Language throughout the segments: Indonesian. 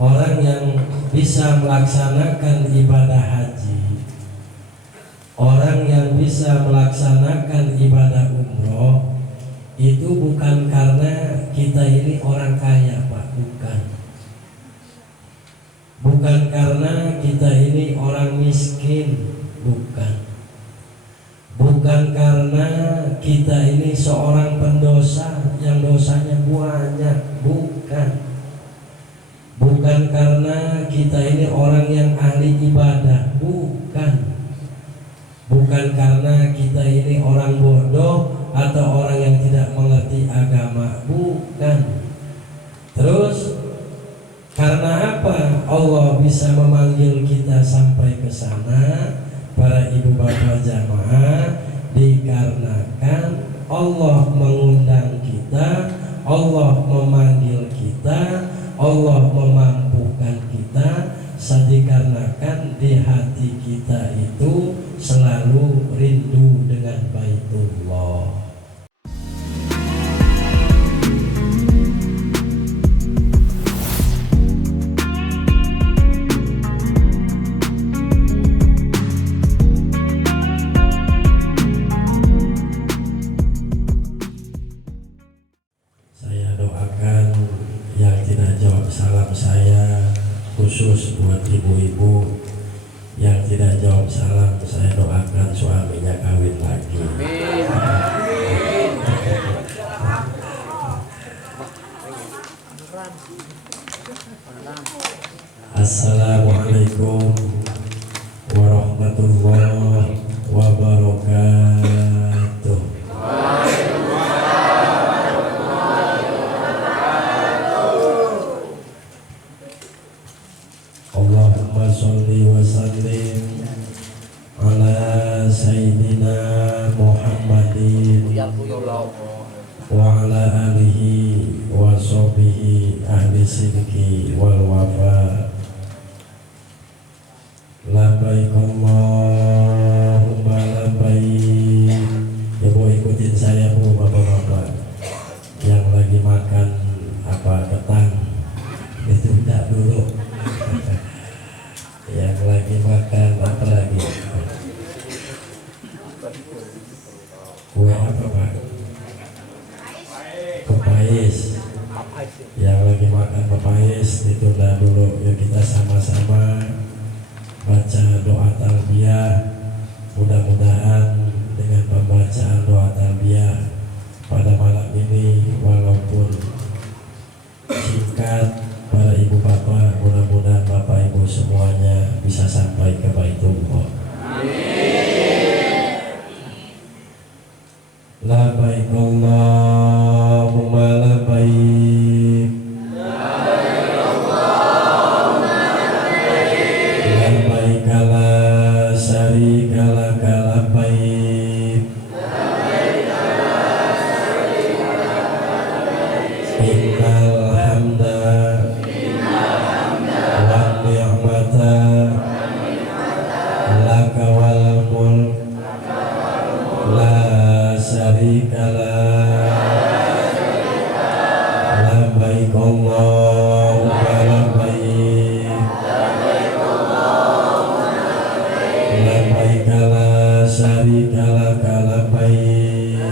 Orang yang bisa melaksanakan ibadah haji, orang yang bisa melaksanakan ibadah umroh, itu bukan karena kita ini orang kaya, Pak, bukan. Bukan karena kita ini orang miskin, bukan. Bukan karena kita ini seorang pendosa yang dosanya banyak, bukan. Bukan karena kita ini orang yang ahli ibadah, bukan. Bukan karena kita ini orang bodoh atau orang yang tidak mengerti agama, bukan. Terus karena apa Allah bisa memanggil kita sampai ke sana, para ibu bapak jamaah? Dikarenakan Allah mengundang kita, Allah memanggil kita, Allah memampukan kita, dikarenakan di hati kita itu selalu rindu dengan Baitullah. Khusus buat ibu-ibu yang tidak jawab salam, saya doakan suaminya kawin lagi. Assalamualaikum warahmatullahi wabarakatuh. Allahumma sholli wa sallim ala sayyidina Muhammadin wa ala alihi wa sahbihi ahli sidqi wal wafa. Labbaik Allahumma labbaik. Ya Bu, ikutin saya Bu, bapak-bapak yang lagi makan ketang itu tidak dulu. Yang lagi makan apa lagi? Kue apa Pak? Pepais. Yang lagi makan pepais ditunda dulu. Yuk kita sama-sama baca doa talbiyah. Mudah-mudahan dengan pembacaan doa talbiyah pada malam ini, walaupun singkat, para ibu bapak, mudah-mudahan bapak ibu semuanya bisa sampai ke Baitullah. Labbaik Allahumma labbaik. Labbaik la syarika laka labbaik. Innal hamda laka wal mulk la syarika lak. Labbaik Allahumma labbaik. Labbaik la syarika laka labbaik.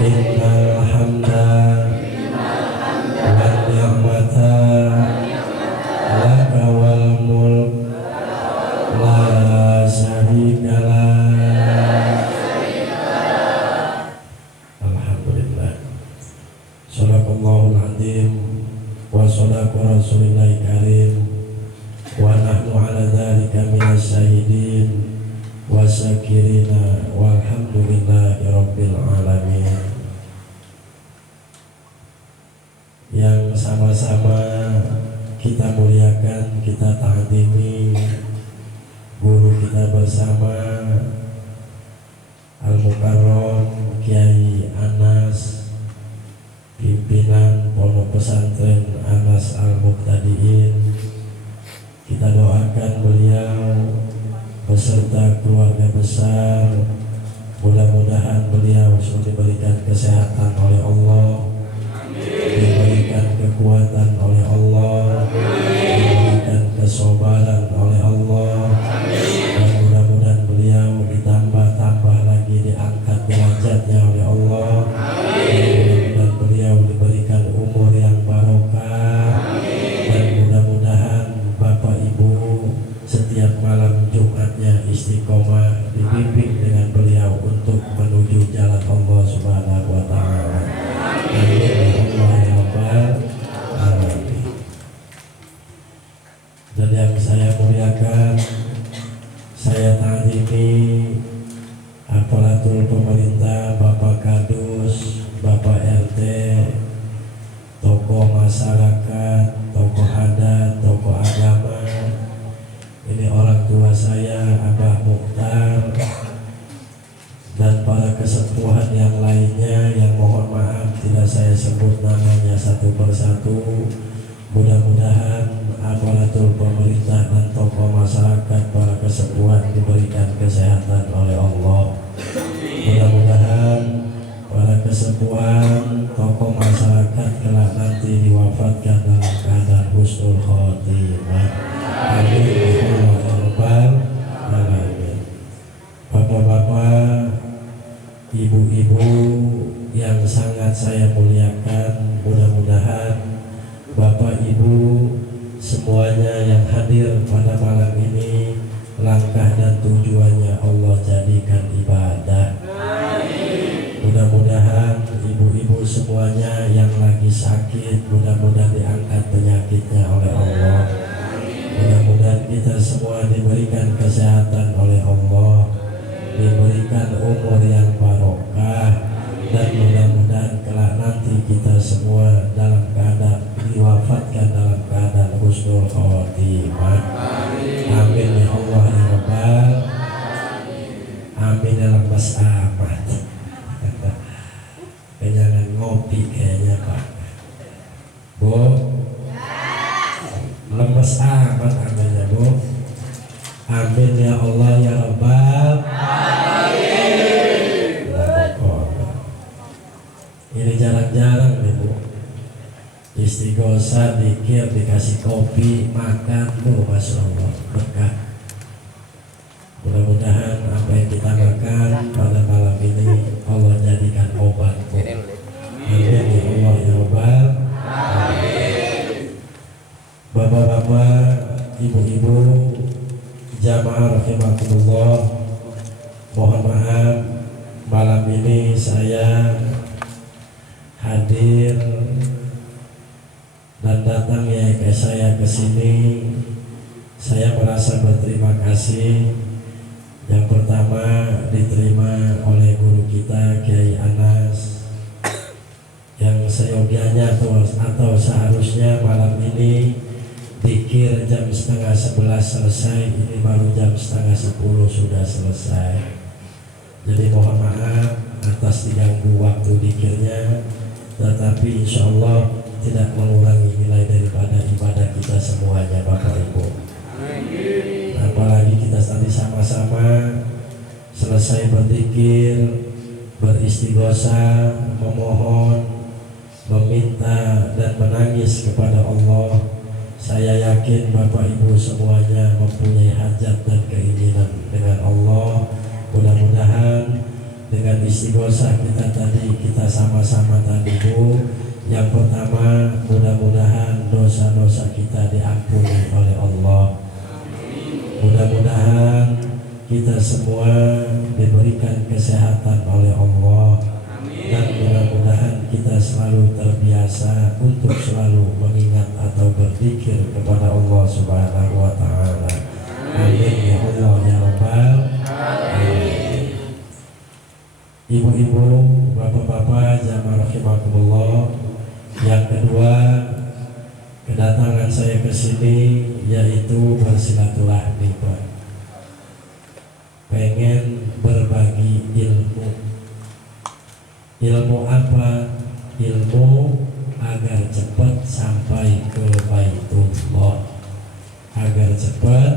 Innal hamda wan ni'mata laka wal mulk la syarika lak. Alhamdulillah. Shadaqallahul azim wa shadaqa rasulillahi karim wa nahnu ala dzalika minas syahidin wa syakirina walhamdulillahi rabbil alamin. Yang sama-sama kita muliakan, kita ta'zimi guru kita bersama Al-Mukarram Kiai Anas, pimpinan Pondok Pesantren Anas Al-Muqtadiin. Kita doakan beliau beserta keluarga besar, mudah-mudahan beliau sudah diberikan kesehatan oleh Allah, diberi masyarakat, tokoh adat, tokoh agama. Ini orang tua saya, Abah Mukhtar, dan para kesepuhan yang lainnya yang mohon maaf tidak saya sebut namanya satu persatu. Mudah-mudahan aparatur pemerintah dan tokoh masyarakat, para kesepuhan diberikan kesehatan oleh Allah. Mudah-mudahan para kesepuhan, tokoh masyarakat kelak nanti diwafatkan dalam keadaan husnul khotimah. Amin ya rabbal alamin. Bapak-bapak, ibu-ibu yang sangat saya muliakan, mudah-mudahan Bapak Ibu semuanya yang hadir pada malam ini langkah dan tujuannya Allah jadikan ibadah. Mudah-mudahan ibu-ibu semuanya yang lagi sakit, mudah-mudahan diangkat penyakitnya oleh Allah. Mudah-mudahan kita semua diberikan kesehatan oleh Allah, diberikan umur yang barokah, dan mudah-mudahan kelak nanti kita semua dalam keadaan diwafatkan dalam keadaan husnul khotimah. Amin ya Allah ya Rabbal. Amin dalam Mas Ahmad. Jangan ngopi kayaknya Pak. Bu, lemes amat aminnya Bu. Amin ya Allah ya Rabbal. Ini jarang-jarang nih Bu, istighosah, dikir, dikasih kopi, makan tuh, Masya Allah, berkah. Mudah-mudahan apa yang kita makan pada malam ini Allah jadikan obat Bu. Amin ya Allah ya Rabbal. Bapak-bapak, ibu-ibu, jamaah rahimakumullah, mohon maaf malam ini saya hadir dan datang ya ke saya ke sini. Saya merasa berterima kasih. Yang pertama diterima oleh guru kita Kiai Anas, yang seyogianya atau seharusnya malam ini dikir jam 10:30 selesai, ini baru jam 9:30 sudah selesai. Jadi mohon maaf atas diganggu waktu dikirnya, tetapi insya Allah tidak mengurangi nilai daripada ibadah kita semuanya Bapak Ibu. Apalagi kita tadi sama-sama selesai berzikir, beristighosah, memohon, meminta dan menangis kepada Allah. Saya yakin Bapak Ibu semuanya mempunyai hajat dan keinginan dengan Allah. Mudah-mudahan dengan istighosah kita tadi, kita sama-sama tadi Bu, yang pertama mudah-mudahan dosa-dosa kita diampuni oleh Allah. Mudah-mudahan kita semua diberikan kesehatan oleh Allah. Dan mudah-mudahan kita selalu terbiasa untuk selalu mengingat atau berzikir kepada Allah Subhanahu wa Ta'ala. Amin ya Allah ya Rabbal alamin. Ibu-ibu, bapak-bapak, jamaah rahimakumullah. Yang kedua, kedatangan saya ke sini yaitu bersilaturahmi Pak. Pengen berbagi ilmu. Ilmu apa? Ilmu agar cepat sampai ke Baitullah, agar cepat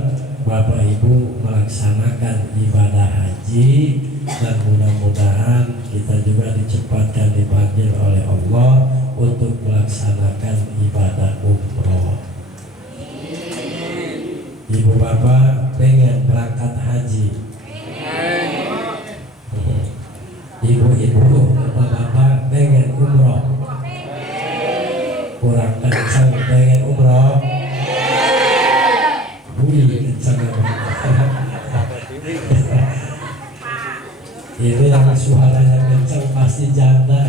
Bapak Ibu melaksanakan ibadah haji, dan mudah-mudahan kita juga dicepatkan dipanggil oleh Allah untuk melaksanakan ibadah umroh. Ibu bapak pengen berangkat haji? Ibu-ibu, bapak-bapak pengen umroh? Kurang kencang pengen umroh? Kencang ini yang suaranya kencang pasti janda.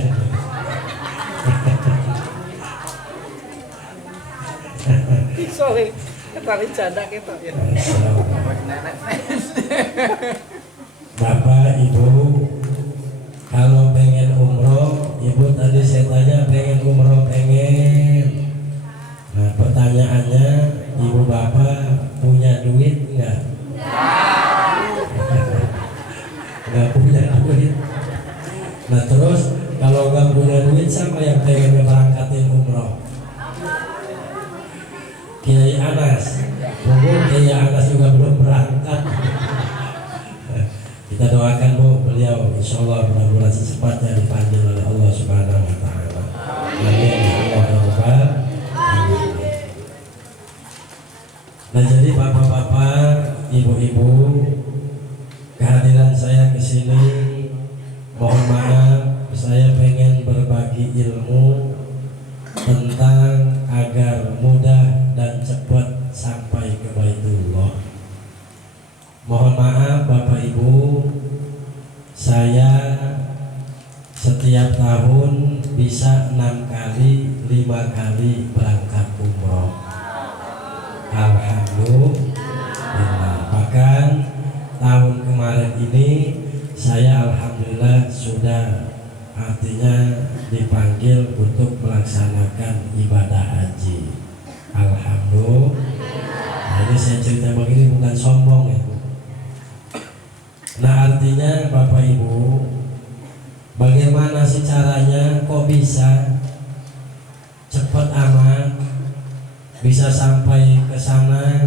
Sorry, ketarik janda kita ya. Bapak, Ibu, kalau pengen umroh, Ibu tadi saya tanya pengen umroh, pengen pengen ngeberangkatin umroh? Kiai Anas, Bu, Kiai Anas juga belum berangkat. Kita doakan Bu, beliau insya Allah mudah-mudahan secepatnya dipanggil oleh Allah Subhanahu Wa Taala. Amin ya Allah ya Rabbal Alamin. Nah jadi bapak-bapak, ibu-ibu, kehadiran saya ke sini mohon maaf, saya pengen berbagi ilmu tentang agar mudah dan cepat sampai ke Baitullah. Mohon maaf Bapak Ibu, saya setiap tahun bisa 6 kali, 5 kali berangkat umroh. Alhamdulillah. Bahkan tahun kemarin ini saya alhamdulillah sudah, artinya dipanggil untuk melaksanakan ibadah haji. Alhamdulillah. Nah, ini saya cerita begini bukan sombong ya. Nah artinya Bapak Ibu, bagaimana sih caranya kok bisa cepat amat bisa sampai ke sana,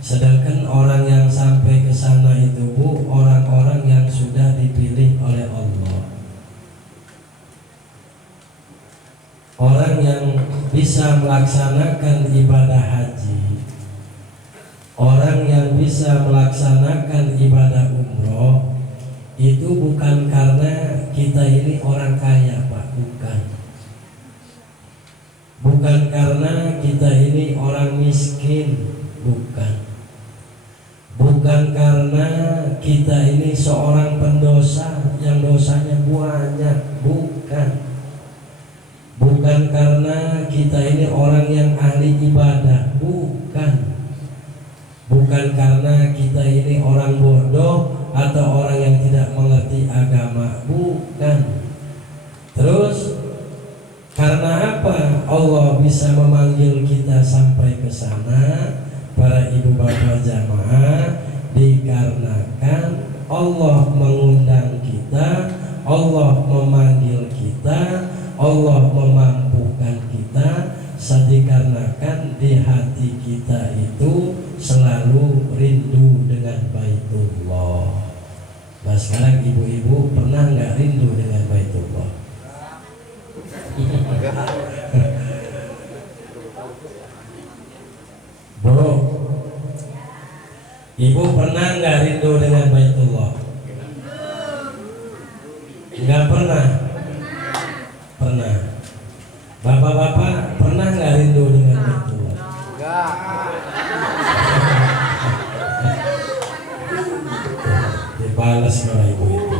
sedangkan orang yang sampai ke sana itu Bu, orang-orang yang sudah dipilih oleh Allah. Orang yang bisa melaksanakan ibadah haji, orang yang bisa melaksanakan ibadah umroh, itu bukan karena kita ini orang kaya Pak, bukan. Bukan karena kita ini orang miskin, bukan. Bukan karena kita ini seorang pendosa yang dosanya banyak, bukan. Bukan karena kita ini orang yang ahli ibadah, bukan. Bukan karena kita ini orang bodoh atau orang yang tidak mengerti agama, bukan. Terus karena apa Allah bisa memanggil kita sampai ke sana, para ibu bapak jamaah? Dikarenakan Allah mengundang kita, Allah memanggil kita, Allah memampukan kita, dikarenakan di hati kita itu selalu rindu dengan Baitullah. Nah sekarang ibu-ibu pernah nggak rindu dengan Baitullah? Bro, ibu pernah nggak rindu dengan Baitullah? Nggak pernah? Pernah. Bapak-bapak pernah nggak rindu dengan Baitullah? Enggak. Dibalas oleh ibu-ibu.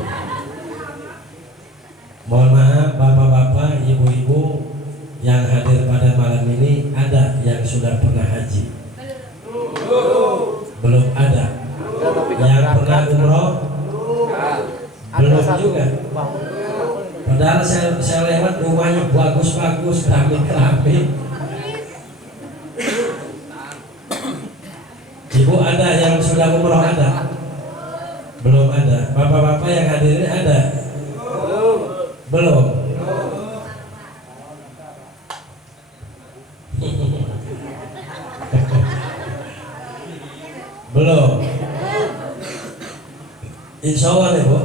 Mohon maaf bapak-bapak, ibu-ibu yang hadir pada malam ini, ada yang sudah pernah haji? Belum ada. Yang pernah umroh? Belum juga. Padahal saya lewat rumahnya bagus-bagus, keramik-keramik. Ibu ada yang sudah umroh, ada? Belum ada. Bapak-bapak yang hadir ini ada? Belum. Belum. Insya Allah nih Bu,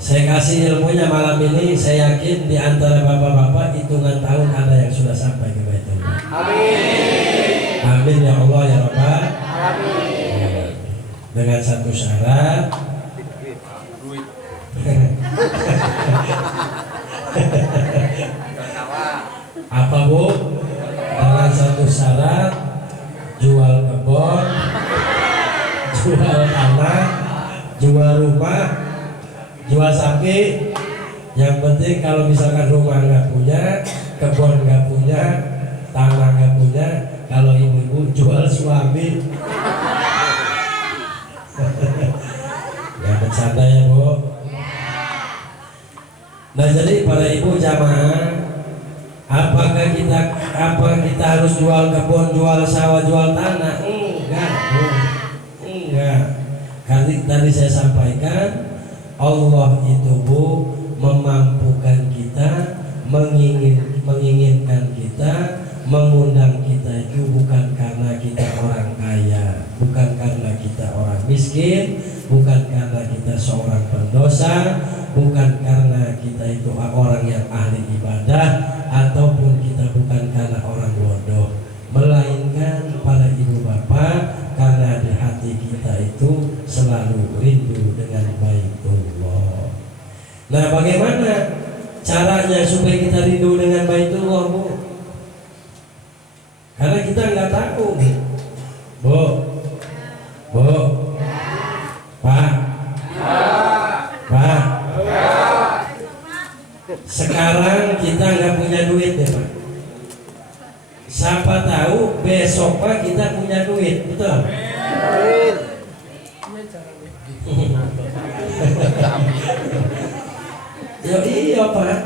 saya kasih ilmunya malam ini. Saya yakin di antara bapak-bapak hitungan tahun ada yang sudah sampai ke Baitullah. Amin. Amin ya Allah ya Rabbal. Amin. Dengan satu syarat. Apa Bu? Dengan satu syarat, jual kebun, jual tanah, jual rumah, jual sapi. Yang penting kalau misalkan rumah nggak punya, kebun nggak punya, tanah nggak punya, kalau ibu-ibu jual suami. Ya bercanda ya Bu. Nah jadi para ibu jamaah, apakah kita harus jual kebun, jual sawah, jual tanah? Enggak Bu. Enggak. Tadi saya sampaikan, Allah itu Bu memampukan kita, menginginkan kita, mengundang kita itu bukan karena kita orang kaya, bukan karena kita orang miskin, bukan karena kita seorang pendosa, bukan karena kita itu orang yang ahli ibadah, ataupun kita bukan karena orang bodoh, melainkan para ibu bapak karena di hati kita itu selalu rindu dengan Baitullah. Nah, bagaimana caranya supaya kita rindu dengan Baitullah, Bu? Karena kita nggak tahu, Bu, Pak, sekarang kita nggak punya duit ya Pak. Siapa tahu besok Pak kita punya duit, betul? Ya iya Pak.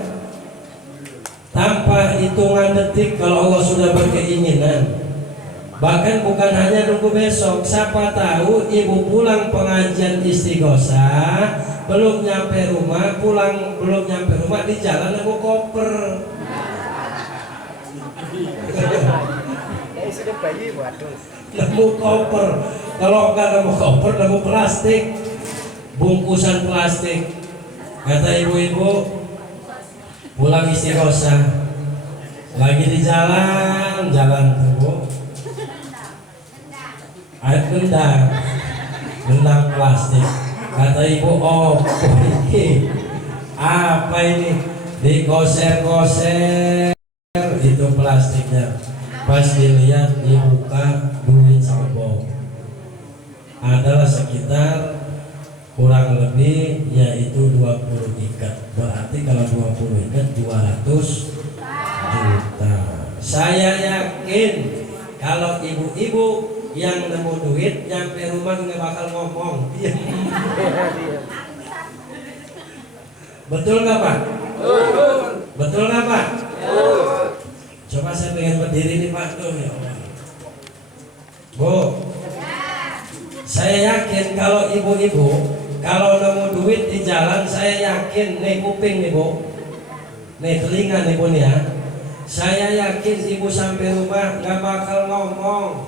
Tanpa hitungan detik kalau Allah sudah berkeinginan. Bahkan bukan hanya nunggu besok, siapa tahu ibu pulang pengajian istighosah, belum nyampe rumah, belum nyampe rumah di jalan nemu koper. Sudah bayi, waduh. Nemu koper. Kalau enggak nemu koper, nemu plastik, bungkusan plastik. Kata ibu-ibu, pulang istighosah, lagi di jalan tuh, air gendang plastik. Kata ibu, oh ini apa ini? Dikoser-koser itu plastiknya. Pas dilihat dibuka, duit sama adalah sekitar kurang lebih yaitu 20 ikat. Berarti kalau 20 ikat 200 juta. Saya yakin kalau ibu-ibu yang nemu duit nyampe rumah nggak bakal ngomong. Betul nggak Pak? Betul nggak Pak? Coba saya pengen berdiri nih Pak tuh ya Allah. Bu, saya yakin kalau ibu-ibu kalau nemu duit di jalan, saya yakin nih kuping nih Bu, nih telinga nih Bu ya. Saya yakin ibu sampai rumah nggak bakal ngomong,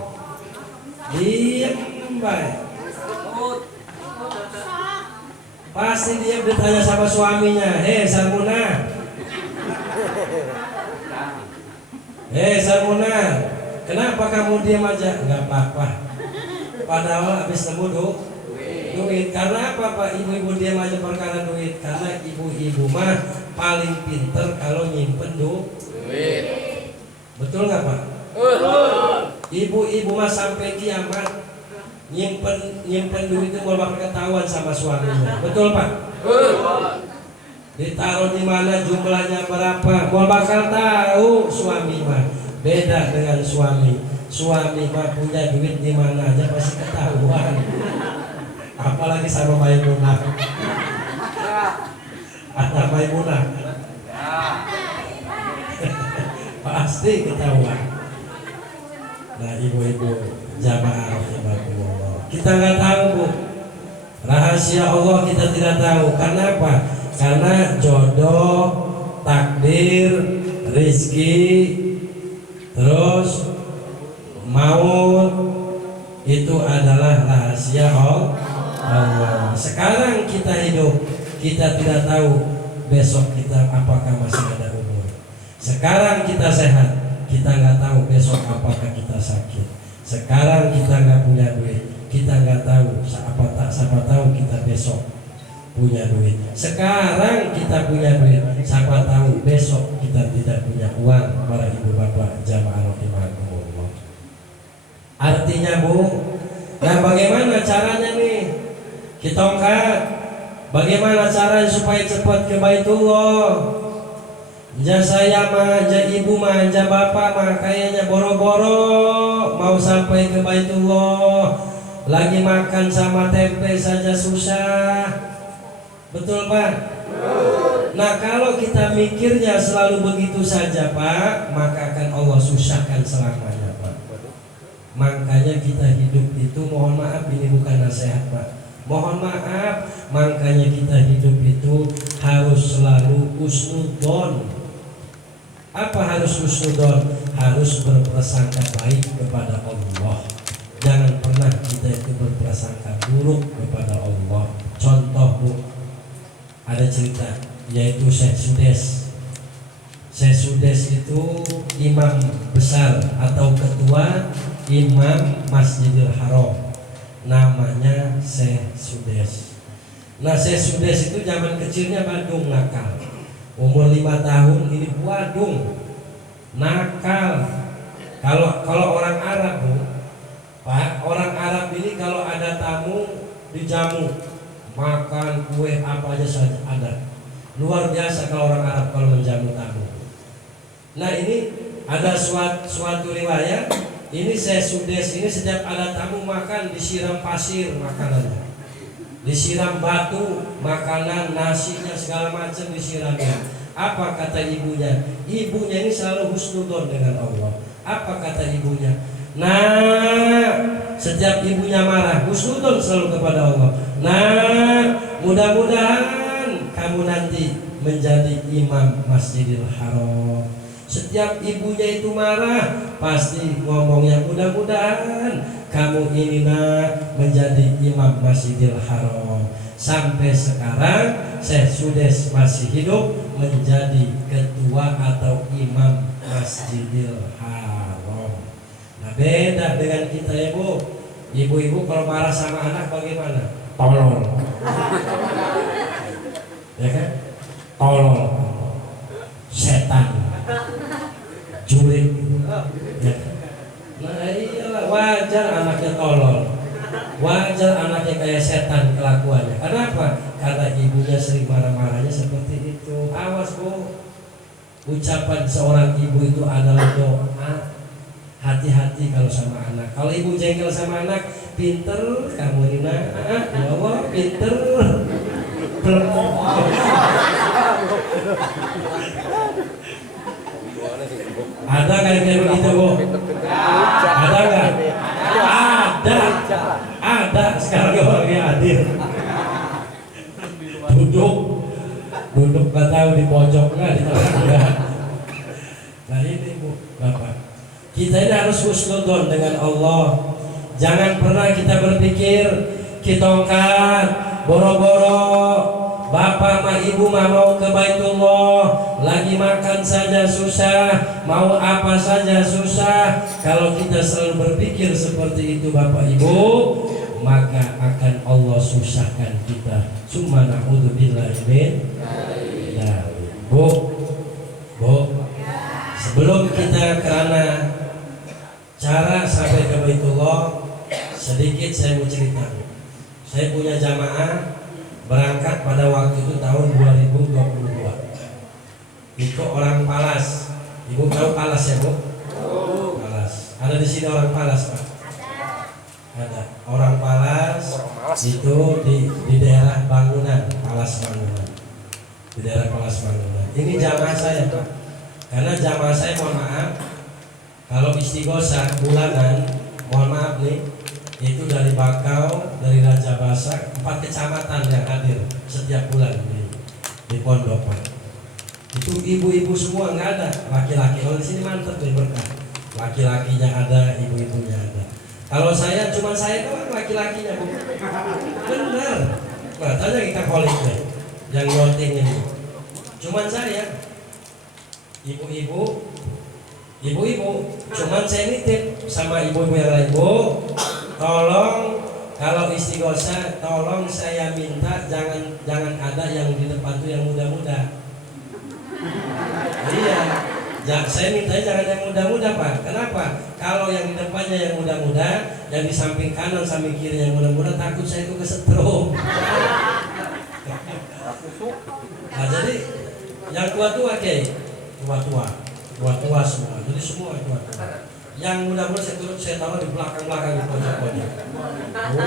diem baik. Pasti dia bertanya sama suaminya, Sarmuna, Sarmuna, kenapa kamu diam aja? Nggak apa-apa. Padahal habis nemu duit. Karena apa Pak? Ibu-ibu diam aja perkara duit. Karena ibu-ibu mah paling pinter kalau nyimpen duit. Betul nggak Pak? Ibu-ibu mah sampai kiamat nyimpen duit itu mau bakal ketahuan sama suaminya. Betul Pak? Ditaruh di mana, jumlahnya berapa, mau bakal tahu suami mah. Beda dengan suami mah punya duit di mana aja pasti ketahuan. Apalagi sama Maimunah. Ada Maimunah. Pasti ketahuan. Nah, ibu-ibu jamaah rahimahullah, kita nggak tahu Bu, rahasia Allah kita tidak tahu. Karena apa? Karena jodoh, takdir, rizki, terus maut itu adalah rahasia Allah. Sekarang kita hidup, kita tidak tahu besok kita apakah masih ada umur. Sekarang kita sehat, kita nggak tahu besok apakah kita sakit. Sekarang kita nggak punya duit, kita nggak tahu siapa tahu kita besok punya duit. Sekarang kita punya duit, siapa tahu besok kita tidak punya uang. Para ibu bapak jamaah rahimahumullah. Artinya Bu, nah bagaimana caranya nih? Kita angkat. Bagaimana caranya supaya cepat ke Baitullah? Saya mah, ibu mah, bapak mah kayaknya boro-boro mau sampai ke Baitullah. Lagi makan sama tempe saja susah. Betul Pak? Nah kalau kita mikirnya selalu begitu saja Pak, maka akan Allah susahkan selamanya Pak. Makanya kita hidup itu, mohon maaf ini bukan nasihat Pak, mohon maaf, makanya kita hidup itu harus selalu husnudzon Apa harus husnudon? Harus berprasangka baik kepada Allah. Jangan pernah kita itu berprasangka buruk kepada Allah. Contoh Bu, ada cerita yaitu Syekh Sudes. Syekh Sudes itu imam besar atau ketua imam Masjidil Haram. Namanya Syekh Sudes. Nah Syekh Sudes itu zaman kecilnya badung nakal. Umur 5 tahun ini badung nakal. Kalau orang Arab Bu, Pak, orang Arab ini kalau ada tamu dijamu, makan kue apa aja saja ada. Luar biasa kalau orang Arab kalau menjamu tamu. Nah ini ada suatu riwayat, ini Syekh Sudes ini setiap ada tamu makan disiram pasir makanannya, disiram batu makanan, nasinya segala macam disiramnya. Apa kata ibunya? Ibunya ini selalu husnudon dengan Allah. Apa kata ibunya? Nah, setiap ibunya marah, husnudon selalu kepada Allah. Nah, mudah-mudahan kamu nanti menjadi imam Masjidil Haram. Setiap ibunya itu marah, pasti ngomongnya mudah-mudahan kamu ini nak menjadi imam Masjidil Haram. Sampai sekarang Syekh Sudes masih hidup menjadi ketua atau imam Masjidil Haram. Nah beda dengan kita ya Bu. Ibu-ibu kalau marah sama anak bagaimana? Tolong. Ya kan? Tolong. Setan. Jurik. Ya. Nah iyalah wajar anaknya tolol. Wajar anaknya kayak setan kelakuannya. Kenapa? Karena ibunya sering marah-marahnya seperti itu. Awas Bu. Ucapan seorang ibu itu adalah doa. Hati-hati kalau sama anak. Kalau ibu jengkel sama anak, pinter kamu ini nak. Ya Allah, pinter. Ada kayak begitu Bu? Ada nggak? Ada. Sekarang orangnya hadir. Duduk nggak tahu di pojok nggak, di tengah nggak. Nah ini Bu, Bapak. Kita ini harus husnudon dengan Allah. Jangan pernah kita berpikir kitongkan boro-boro bapak sama ibu mau ke Baitullah, lagi makan saja susah, mau apa saja susah. Kalau kita selalu berpikir seperti itu Bapak Ibu, maka akan Allah susahkan kita. Summa na'udzubillahi min dzalik. Bu, sebelum kita karena cara sampai ke Baitullah, sedikit saya mau cerita. Saya punya jamaah berangkat pada waktu itu tahun 2022. Itu orang Palas. Ibu tahu Palas ya Bu? Palas. Ada di sini orang Palas Pak? Ada. Orang Palas itu di daerah Bangunan, Palas Bangunan. Di daerah Palas Bangunan. Ini jamaah saya Pak. Karena jamaah saya mohon maaf, kalau istighosah bulanan, mohon maaf nih, itu dari Bakau, dari Raja Basak, 4 kecamatan yang hadir setiap bulan di pondok Pak. Itu ibu-ibu semua nggak ada, laki-laki. Kalau di sini mantap nih berkah, laki-lakinya ada, ibu-ibunya ada. Kalau saya cuma saya doang laki-lakinya Bu. Benar. Nah, tanya kita kolik deh, yang nyonting ini. Cuman saya, ibu-ibu, cuman saya nitip sama ibu-ibu yang lain Bu. Tolong kalau istighosah, tolong saya minta jangan ada yang di depan tuh yang muda-muda. Iya, saya minta jangan yang muda-muda Pak. Kenapa? Kalau yang di depannya yang muda-muda, yang di samping kanan samping kiri yang muda-muda, takut saya itu kesetrum. Nah jadi yang tua-tua tua-tua semua. Jadi semua tua-tua. Yang muda-muda saya taruh di belakang-belakang di pojok-pojok.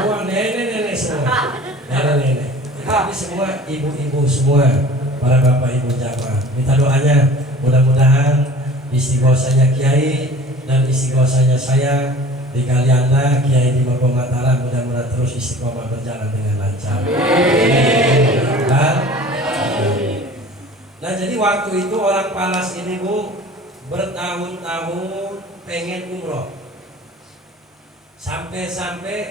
Wah nenek-nenek semua, nenek-nenek. Tapi semua ibu-ibu semua, para bapak ibu jamaah. Minta doanya, mudah-mudahan istighosahnya Kiai dan istighosahnya saya di Kalianda, Kiai di Mampang Mataram, mudah-mudahan terus istiqomah berjalan dengan lancar. Nah jadi waktu itu orang Palas ini Bu, bertahun-tahun pengen umroh, sampai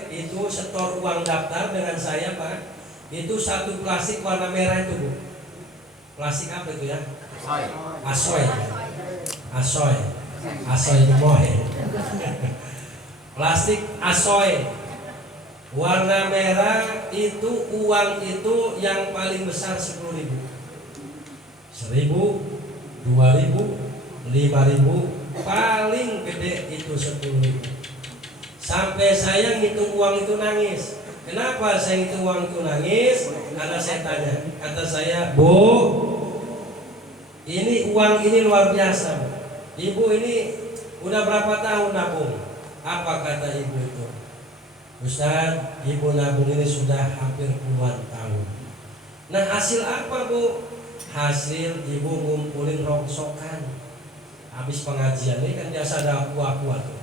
itu setor uang daftar dengan saya Pak, itu satu plastik warna merah itu Bu, plastik apa itu ya? Asoy mohe. Plastik asoy warna merah itu, uang itu yang paling besar 10.000, 1.000, 2.000, 5.000, paling gede itu 10.000. Sampai saya ngitung uang itu nangis. Kenapa saya ngitung uang itu nangis? Karena saya tanya, kata saya, Bu, ini uang ini luar biasa, Bu. Ibu ini udah berapa tahun nabung? Apa kata ibu itu? Ustaz, ibu nabung ini sudah hampir puluhan tahun. Nah hasil apa Bu? Hasil ibu ngumpulin rongsokan. Habis pengajian ini kan biasa ada aqua tuh.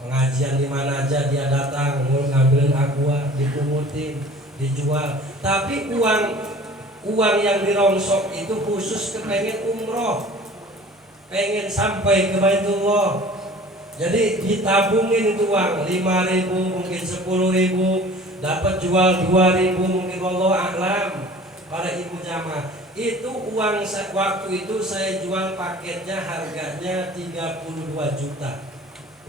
Pengajian di mana aja dia datang, ngambilin aqua, dipungutin, dijual. Tapi uang yang dirongsok itu khusus kepengen umroh, pengen sampai ke Baitullah. Jadi ditabungin itu uang 5.000, mungkin 10.000, dapat jual 2.000, mungkin wallahu a'lam. Para ibu jamaah, itu uang waktu itu saya jual paketnya harganya 32 juta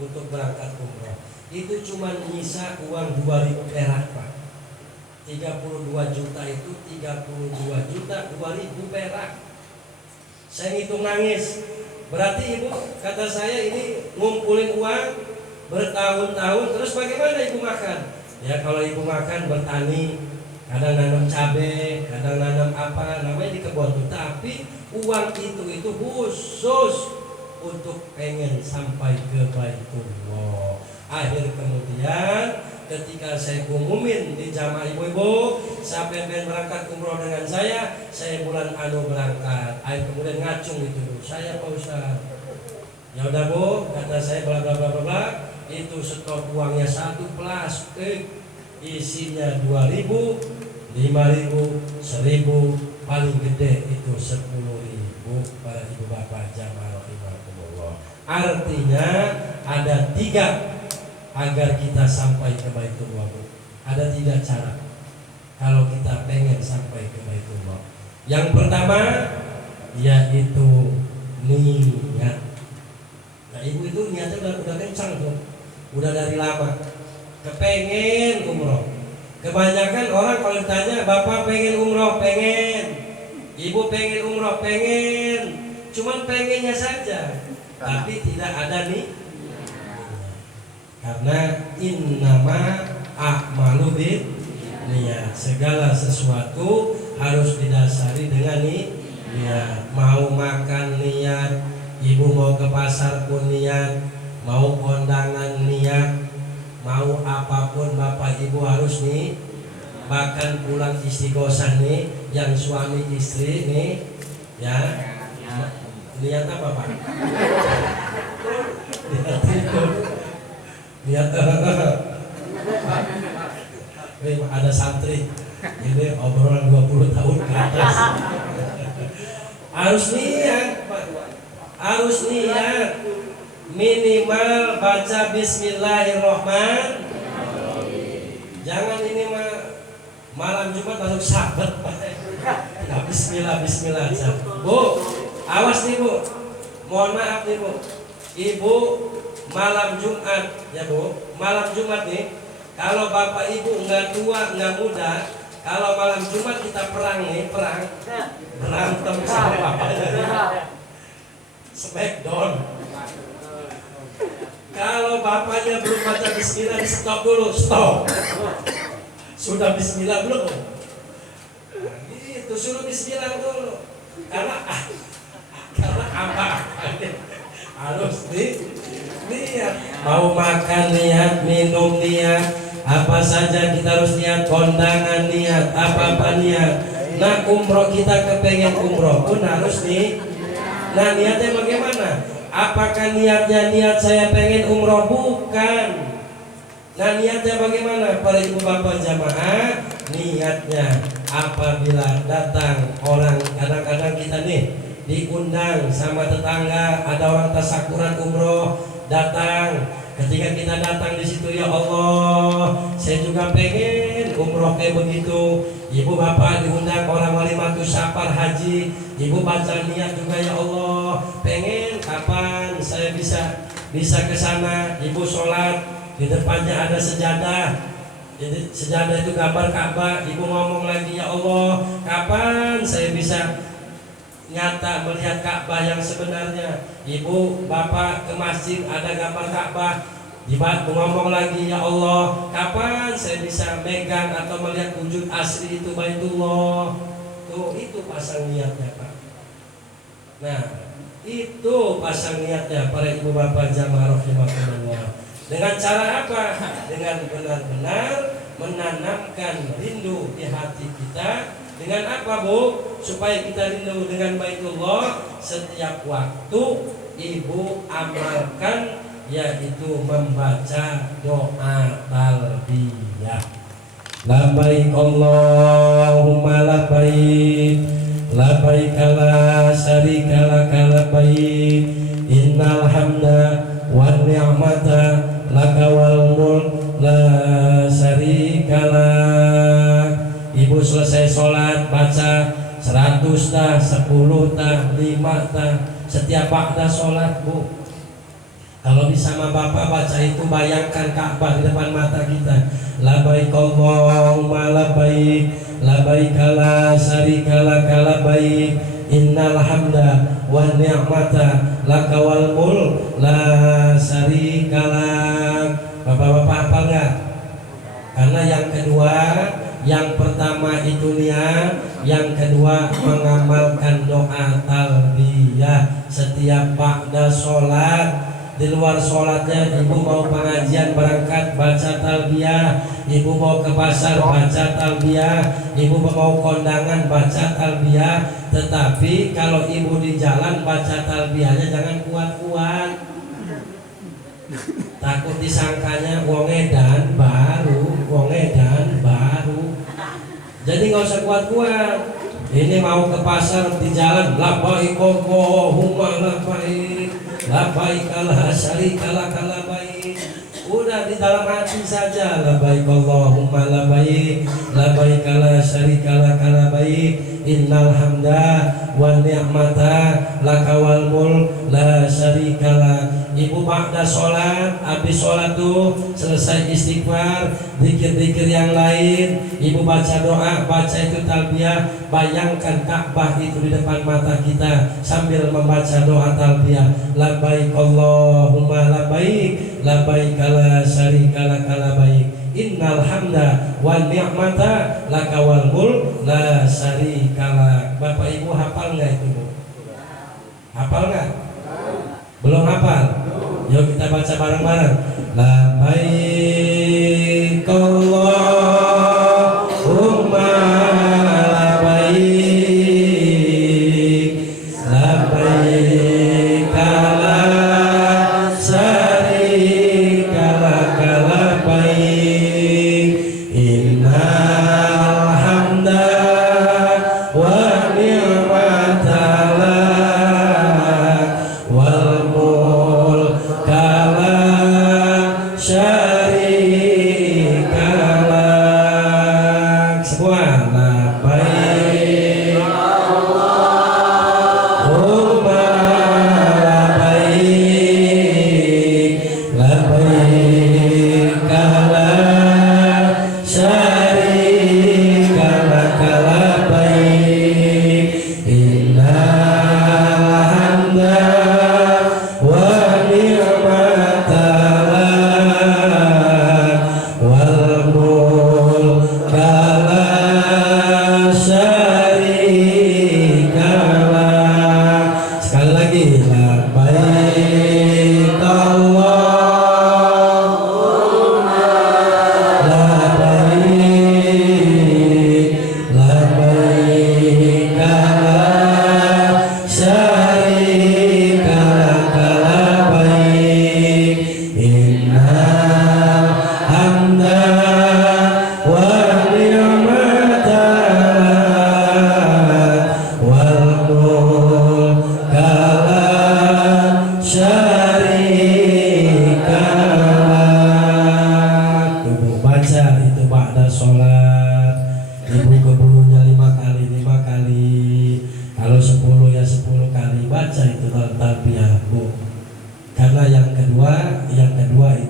untuk berangkat umroh. Itu cuma nyisa uang 2.000 perak Pak. 32 juta itu 32 juta 2.000 perak. Saya ngitung nangis. Berarti ibu, kata saya, ini ngumpulin uang bertahun-tahun, terus bagaimana ibu makan? Ya kalau ibu makan bertani, kadang nanam cabai, kadang nanam apa namanya di kebun tuh. Tapi uang itu khusus untuk pengen sampai ke Baitullah. Akhir kemudian ketika saya umumin di jamaah ibu-ibu, sampai pengen berangkat umroh dengan saya bulan berangkat. Akhir kemudian ngacung itu, saya Pak Ustaz. Ya udah Bu, kata saya bla bla bla bla, itu setor uangnya satu plastik, isinya 2.000, 5.000, 1.000, paling gede itu 10.000. Para ibu bapak jamaah rahimahumullah. Artinya ada 3 agar kita sampai ke Baitullah. Ada 3 cara kalau kita pengen sampai ke Baitullah. Yang pertama yaitu niat. Nah ibu itu niatnya udah kencang tuh, udah dari lama kepengen umroh. Kebanyakan orang kalau ditanya, bapak pengen umroh, pengen, ibu pengen umroh, pengen, cuman pengennya saja, tapi tidak ada nih. Karena innama a'malu binniyat, segala sesuatu harus didasari dengan niat. Mau makan niat, ibu mau ke pasar pun niat, mau kondangan niat, mau apapun bapak ibu harus nih. Bahkan pulang istighosah nih, yang suami istri nih, ya niat apa Pak? Niat itu. Lihat ada santri ini obrolan 20 tahun ke atas. Harus niat minimal baca bismillahirrohmanirrohim. Jangan ini malam Jumat masuk sabat nah, bismillah Bu, awas nih Bu, mohon maaf nih Bu, ibu malam Jumat ya Bu, malam Jumat nih, kalau bapak ibu nggak tua nggak muda, kalau malam Jumat kita perang berantem sama bapaknya, smackdown. Kalau bapaknya belum baca bismillah, di stop dulu, stop. Sudah bismillah belum? Nah, gitu, suruh bismillah dulu. Karena apa? Harus niat. Mau makan niat, minum niat, apa saja kita harus niat, kondangan niat, apa-apa niat. Nah umroh kita kepengen umroh pun harus nih. Nah niatnya bagaimana? Apakah niatnya niat saya pengen umroh? Bukan. Nah niatnya bagaimana? Para ibu bapak jamaah, niatnya apabila datang orang, kadang-kadang kita nih diundang sama tetangga, ada orang tasakuran umroh datang. Ketika kita datang di situ, ya Allah, saya juga pengen umroh kayak begitu. Ibu bapak diundang orang walimatus safar haji, ibu baca niat juga, ya Allah, pengen kapan saya bisa ke sana. Ibu sholat, di depannya ada sejadah. Jadi sejadah itu gambar Ka'bah. Ibu ngomong lagi, ya Allah, kapan saya bisa nyata melihat Ka'bah yang sebenarnya. Ibu bapak ke masjid ada gambar Ka'bah, ibu ngomong lagi, ya Allah, kapan saya bisa megang atau melihat wujud asli itu Baitullah. Tuh, itu pasang niatnya, Pak. Nah, itu pasang niatnya para ibu bapak jamaah rahimakumullah. Dengan cara apa? Dengan benar-benar menanamkan rindu di hati kita. Dengan apa, Bu? Supaya kita rindu dengan Baitullah, setiap waktu ibu amalkan, yaitu membaca doa talbiyah. Labbaik Allahumma labbaik, labbaik la syarika laka labbaik, innal hamda wan ni'mata laka wal mulk la syarika lak. Ibu selesai sholat baca 100 tah, 10 tah, 5 tah setiap ba'da sholat, Bu. Kalau bisa sama bapak baca itu, bayangkan Ka'bah di depan mata kita. Labbaik Allahumma labbaik, labbaik la syarika laka labbaik, innal hamda wan ni'mata laka wal mulk la syarika lak. Bapak-bapak hafal enggak? Karena yang kedua, yang pertama itu niat, yang kedua mengamalkan doa talbiyah setiap ba'da sholat. Di luar sholatnya, ibu mau pengajian berangkat baca talbiyah, ibu mau ke pasar baca talbiyah, ibu mau kondangan baca talbiyah. Tetapi kalau ibu di jalan baca talbiyahnya jangan kuat-kuat, takut disangkanya wong edan baru. Jadi nggak usah kuat-kuat. Ini mau ke pasar di jalan, labbaik Allahumma labbaik, labbaik la syarika laka labbaik. Udah di dalam hati saja, labbaik Allahumma labbaik, labbaik la syarika laka labbaik, innal hamda wan ni'mata laka wal mulk la syarika lak. Ibu ba'da sholat, habis sholat tuh selesai istighfar, zikir-zikir yang lain, ibu baca doa, baca itu talbiyah. Bayangkan Ka'bah itu di depan mata kita sambil membaca doa talbiyah. Labbaik Allahumma labbaik, labbaik la syarika laka labbaik, innal hamda wan ni'mata laka wal mulk la syarika lak. Bapak ibu hafal nggak itu, Bu? Hafal nggak? Belum hafal? Yuk kita baca bareng-bareng. Labbaik Allahumma labbaik, labbaik la syarika laka labbaik, innal hamda wa ni'mata lak wal mulk la syarika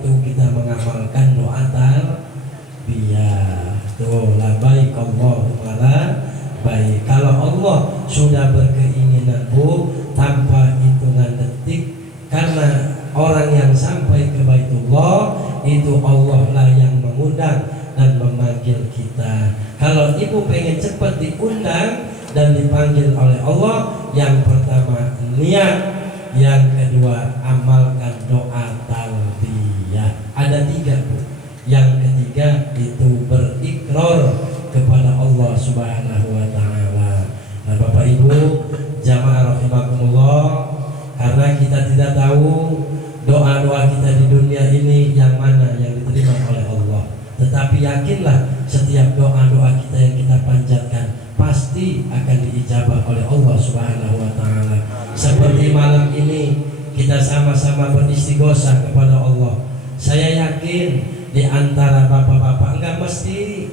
untuk kita mengamalkan doa talbiyah. Tuh, labbaik Allahumma labbaik. Kalau Allah sudah berkeinginan Bu, tanpa hitungan detik, karena orang yang sampai ke Baitullah itu Allah lah yang mengundang dan memanggil kita. Kalau ibu pengen cepat diundang dan dipanggil oleh Allah, yang pertama niat, yang kedua amalkan doa talbiyah. Ada 3 Bu. Yang ketiga itu berikrar kepada Allah Subhanahu wa taala. Nah, Bapak Ibu jamaah rahimakumullah, karena kita tidak tahu doa-doa kita di dunia ini yang mana yang diterima oleh Allah. Tetapi yakinlah setiap doa-doa kita yang kita panjatkan pasti akan diijabah oleh Allah Subhanahu wa taala. Seperti malam ini kita sama-sama beristighosah kepada Allah. Saya yakin di antara bapak-bapak enggak mesti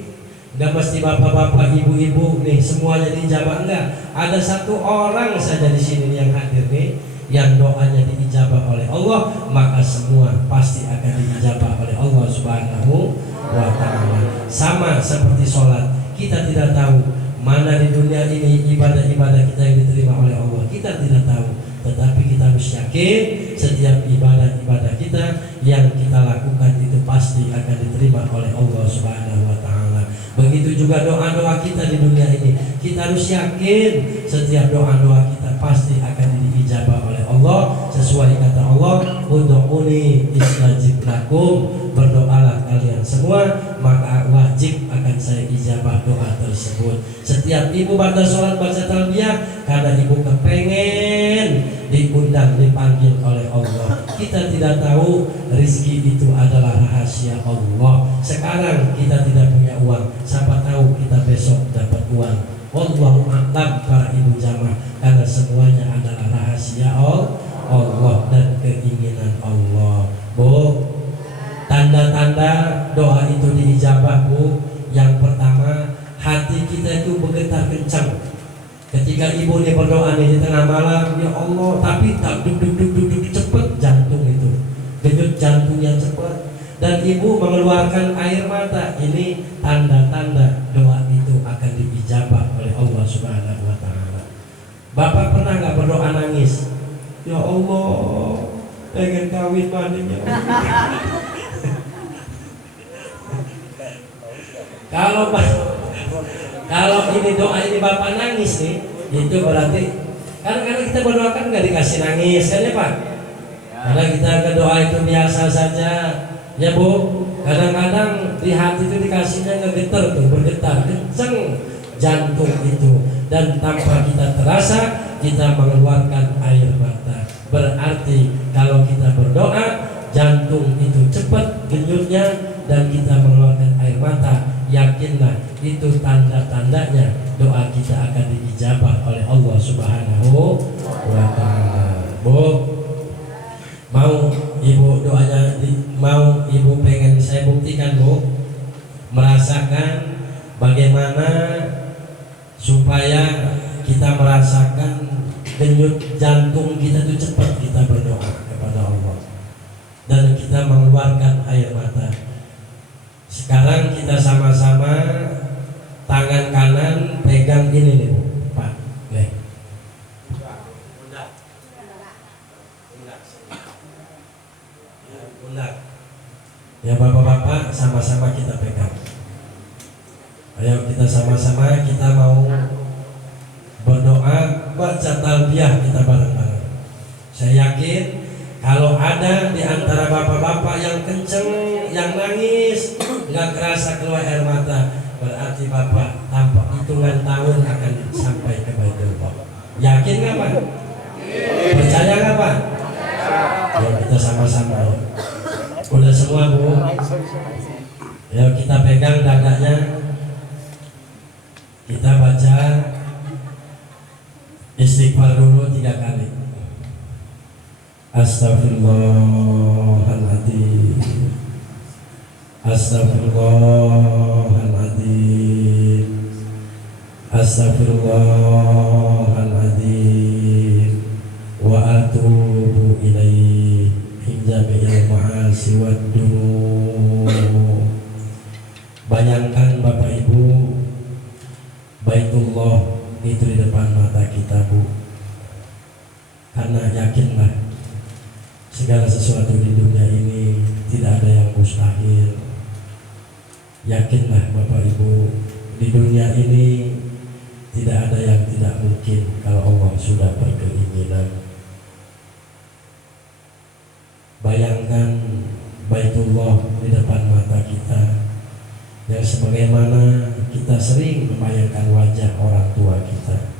bapak-bapak, ibu-ibu nih semuanya dijabah, enggak. Ada 1 orang saja di sini yang hadir nih yang doanya diijabah oleh Allah, maka semua pasti akan diijabah oleh Allah Subhanahu wa taala. Sama seperti sholat, kita tidak tahu mana di dunia ini ibadah-ibadah kita yang diterima oleh Allah, kita tidak tahu. Tetapi kita harus yakin setiap ibadah-ibadah kita yang kita lakukan itu pasti akan diterima oleh Allah Subhanahu wa taala. Begitu juga doa-doa kita di dunia ini, kita harus yakin setiap doa-doa kita pasti akan diijabah oleh Allah. Sesuai kata Allah, ud'uni istajib lakum, berdoalah kalian semua maka wajib akan saya ijabah doa tersebut. Setiap ibu pada sholat baca talbiyah karena ibu kepengen diundang, dipanggil oleh Allah. Kita tidak tahu rizki itu adalah rahasia Allah. Sekarang kita tidak punya uang, siapa tahu kita besok dapat uang. Wallahu a'lam para ibu jamaah, karena semuanya adalah rahasia Allah dan keinginan Allah. Bu, tanda-tanda doa itu diijabah Bu, yang pertama hati kita itu bergetar kencang. Ketika ibu ini berdoa nih di tengah malam, ya Allah, tapi tak duk cepet jantung itu, denyut jantungnya cepat, dan ibu mengeluarkan air mata. Ini tanda-tanda doa itu akan diijabah oleh Allah Subhanahu wa taala. Bapak pernah nggak berdoa nangis? Ya Allah, pengen kawin mandinya. Kalau ini doa ini Bapak nangis nih, itu berarti karena kita berdoa kan nggak dikasih nangis kan ya Pak? Karena kita ke doa itu biasa saja, ya Bu. Kadang-kadang di hati itu dikasihnya ngegetar tuh, bergetar kenceng jantung itu, dan tanpa kita terasa kita mengeluarkan air mata. Berarti kalau kita berdoa jantung itu cepat denyutnya dan kita mengeluarkan air mata, yakinlah itu tanda-tandanya doa kita akan diijabah oleh Allah Subhanahu wa taala. Bu, mau ibu doanya mau ibu pengen saya buktikan Bu, merasakan bagaimana supaya kita merasakan denyut jantung kita itu cepat kita berdoa kepada Allah dan kita mengeluarkan air mata. Sekarang kita sama-sama tangan kanan pegang ini nih Bu, Pak. Nih. Pundak. Ya bapak-bapak sama-sama kita pegang. Ayo kita sama-sama kita mau berdoa baca talbiyah kita bareng-bareng. Saya yakin kalau ada di antara bapak-bapak yang kenceng, yang nangis, nggak kerasa keluar air mata, berarti bapak tanpa hitungan tahun akan sampai ke Baitullah. Yakin nggak Pak? Percaya nggak Pak? Ya kita sama-sama. Udah semua Bu? Ya kita pegang dadanya, kita baca istighfar dulu 3 kali. Astaghfirullahaladzim, Astaghfirullahaladzim, Astaghfirullahaladzim, wa atubu ilaih min jami'il ma'asi syamsi wad-dunuh. Bayangkan Bapak Ibu, Baitullah itu di depan mata kita, Bu. Karena yakinlah segala sesuatu di dunia ini tidak ada yang mustahil. Yakinlah Bapak Ibu, di dunia ini tidak ada yang tidak mungkin kalau Allah sudah berkeinginan. Bayangkan Baitullah di depan mata kita, yang sebagaimana kita sering membayangkan wajah orang tua kita,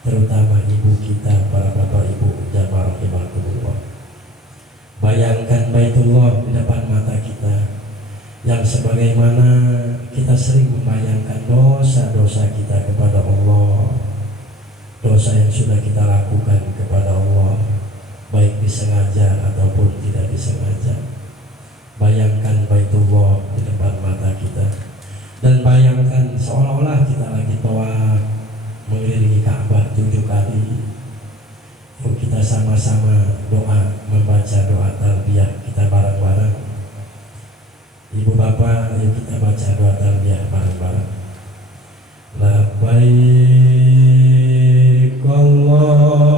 terutama ibu kita, para bapak ibu jamaah rahimahumullah. Bayangkan Baitullah di depan mata kita, yang sebagaimana kita sering membayangkan dosa-dosa kita kepada Allah, dosa yang sudah kita lakukan kepada Allah, baik disengaja ataupun tidak disengaja. Bayangkan Baitullah di depan mata kita, dan bayangkan seolah-olah kita lagi tawaf mengelilingi Ka'bah 7 kali. Yuk kita sama-sama doa, membaca doa talbiyah kita bareng-bareng. Ibu bapak, yuk kita baca doa talbiyah bareng-bareng. Labbaik Allahumma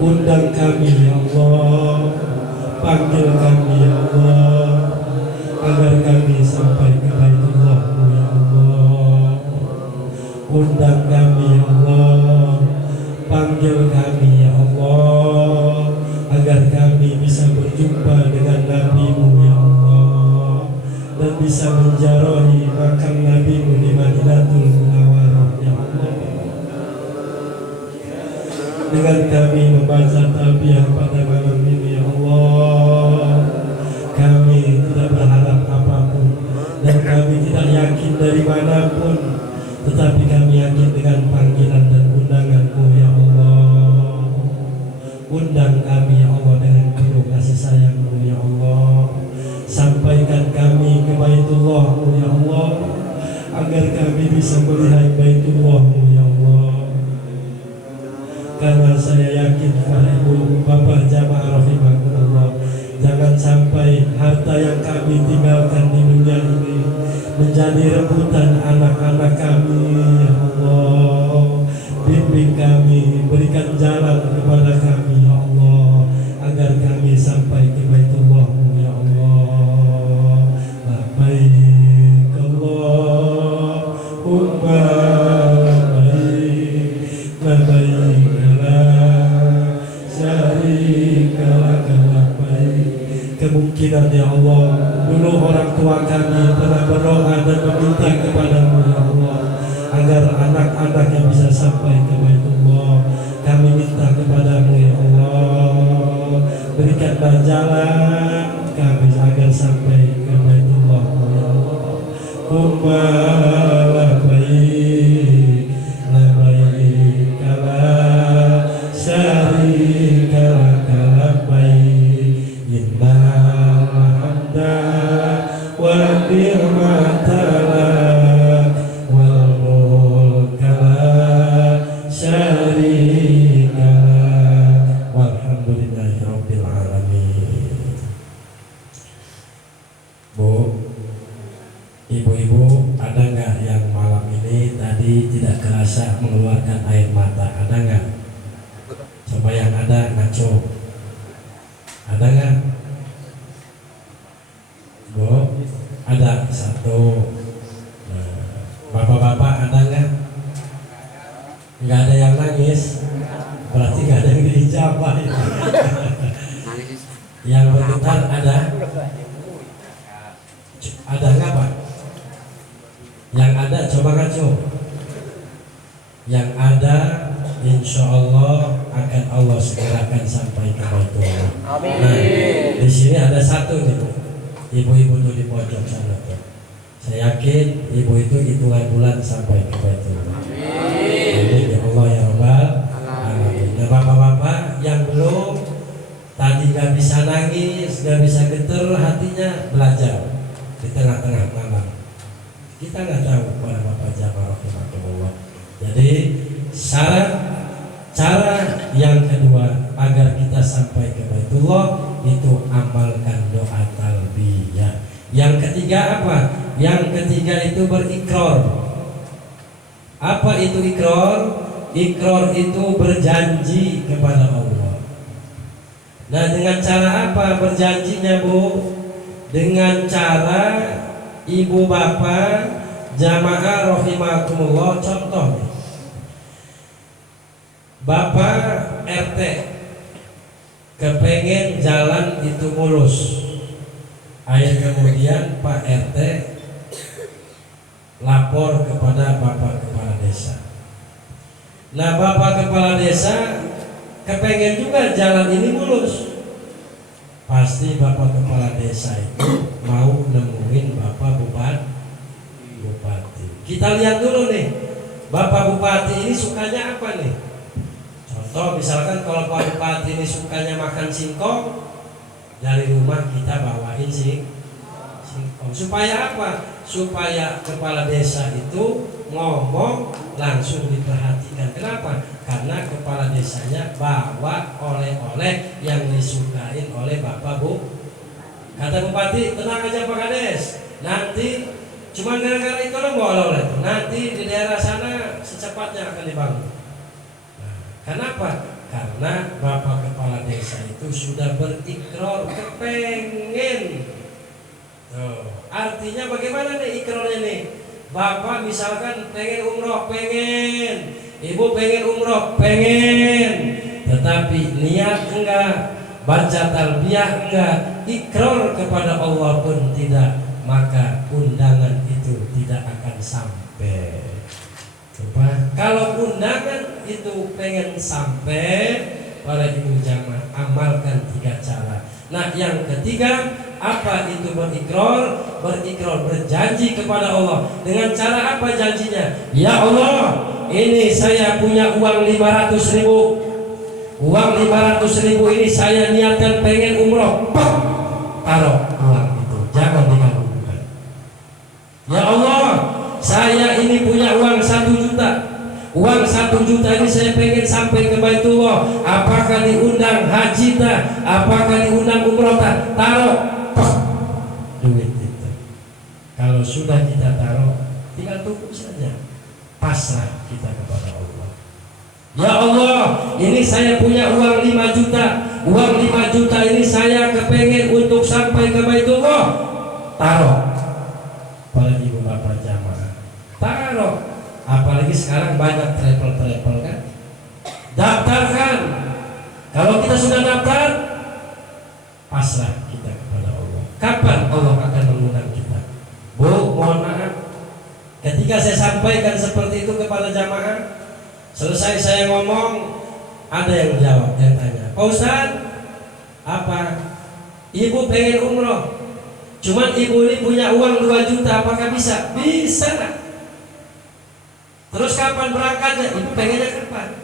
undang kami ya Allah, panggil kami ya Allah, agar kami sampai ke Baitullah-Mu ya Allah. Undang kami ya Allah, panggil kami ya Allah, agar kami bisa berjumpa dengan Nabi-Mu ya Allah, dan bisa menziarahi makam Nabi-Mu di Madinatul Munawwarah ya Allah. Dengan kami membaca talbiyah pada malam ini ya Allah, kami tidak berharap apapun dan kami tidak yakin dari manapun, tetapi kami yakin dengan panggilan dan undangan-Mu ya Allah. Undang kami ya Allah dengan penuh kasih sayang-Mu ya Allah. Sampaikan kami ke Baitullah-Mu ya Allah, agar kami bisa melihat Baitullah-Mu ya Allah. Karena saya yakin para ibu bapak jamaah rahimahumullah, jangan sampai harta yang kami tinggalkan di dunia ini menjadi rebutan anak-anak kami ya Allah. Bimbing kami, berikan jalan kepada kami ya Allah, agar kami sampai ke Baitullah-Mu ya Allah. Labbaik Allahumma labbaik, labbaik kemungkinan ya Allah, dulu orang tua kami pernah berdoa dan meminta kepada-Mu ya Allah, agar anak-anaknya bisa sampai ke Baitullah. Kami minta kepada-Mu ya Allah, berikanlah jalan kami agar sampai ke Baitullah-Mu ya Allah. Umma labbaik, labbaik la syarika laka labbaik, innal hamda wan ni'mata lak wal mulka la syarika tidak kerasa mengeluarkan air mata? Ada nggak? Coba yang ada ngaco. Ada nggak? Bu, ada satu. Nah, bapak-bapak ada nggak? Nggak ada yang nangis. Berarti nggak ada yang diijabah. Yang bergetar ada? Ada nggak Pak? Yang ada coba ngaco. Yang ada insya Allah akan Allah segerakan sampai ke Baitullah. Nah, di sini ada satu nih, ibu-ibu tuh di pojok sana tuh. Saya yakin ibu itu hitungan bulan sampai ke Baitullah. Amin ya Allah ya Rabbal alamin. Nah, bapak-bapak yang belum tadi nggak bisa nangis, nggak bisa geter hatinya, belajar di tengah-tengah malam. Kita nggak tahu para bapak jamaah rahimahullah. Jadi cara yang kedua agar kita sampai ke Baitullah itu amalkan doa talbiyah. Yang ketiga apa? Yang ketiga itu berikrar. Apa itu ikrar? Ikrar itu berjanji kepada Allah. Nah, dengan cara apa berjanjinya, Bu? Dengan cara ibu bapak jamaah rahimakumullah, contoh nih. Bapak RT kepengen jalan itu mulus. Kemudian Pak RT lapor kepada Bapak Kepala Desa. Nah, Bapak Kepala Desa kepengen juga jalan ini mulus. Pasti Bapak Kepala Desa itu mau nemuin Bapak Bupati. Kita lihat dulu nih, Bapak Bupati ini sukanya apa nih? Contoh misalkan kalau Pak Bupati ini sukanya makan singkong, dari rumah kita bawain singkong. Supaya apa? Supaya kepala desa itu ngomong langsung diperhatikan. Kenapa? Karena kepala desanya bawa oleh-oleh yang disukain oleh Bapak Bu. Kata Bupati, tenang aja Pak Kades, nanti cuma gara-gara itu lo bawa oleh-oleh, nanti di daerah sana secepatnya akan dibangun. Kenapa? Karena Bapak Kepala Desa itu sudah berikrar kepengen. Artinya bagaimana nih ikrarnya nih? Bapak misalkan pengen umroh, pengen. Ibu pengen umroh, pengen. Tetapi niat enggak, baca talbiyah enggak, ikrar kepada Allah pun tidak, maka undangan itu tidak akan sampai. Kalau undangan itu pengen sampai, para ibu jamaah amalkan 3 cara. Nah, yang ketiga apa itu berikrar? Berikrar berjanji kepada Allah. Dengan cara apa janjinya? Ya Allah, ini saya punya uang 500 ribu. Uang 500 ribu ini saya niatkan pengen umroh. Pak, taruh uang itu, jangan digabungkan. Ya Allah, saya ini punya uang 1 juta. Uang 1 juta ini saya pengen sampai ke Baitullah. Apakah diundang haji tak? Apakah diundang umroh tak? Taruh duit itu. Kalau sudah kita taruh, tinggal tunggu saja. Pasrah kita kepada Allah. Ya Allah, ini saya punya uang 5 juta. Uang 5 juta ini saya kepengen untuk sampai ke Baitullah. Taruh. Para ibu bapak jamaah, taruh. Apalagi sekarang banyak travel kan. Daftarkan. Kalau kita sudah daftar, pasrah kita kepada Allah. Kapan Allah akan mengundang kita? Bu, mohon maaf, ketika saya sampaikan seperti itu kepada jamaah, selesai saya ngomong, ada yang jawab, yang tanya, Pak Ustadz, apa? Ibu pengen umroh, cuman ibu ini punya uang 2 juta, apakah bisa? Bisa. Terus kapan berangkatnya? Ibu pengennya kapan?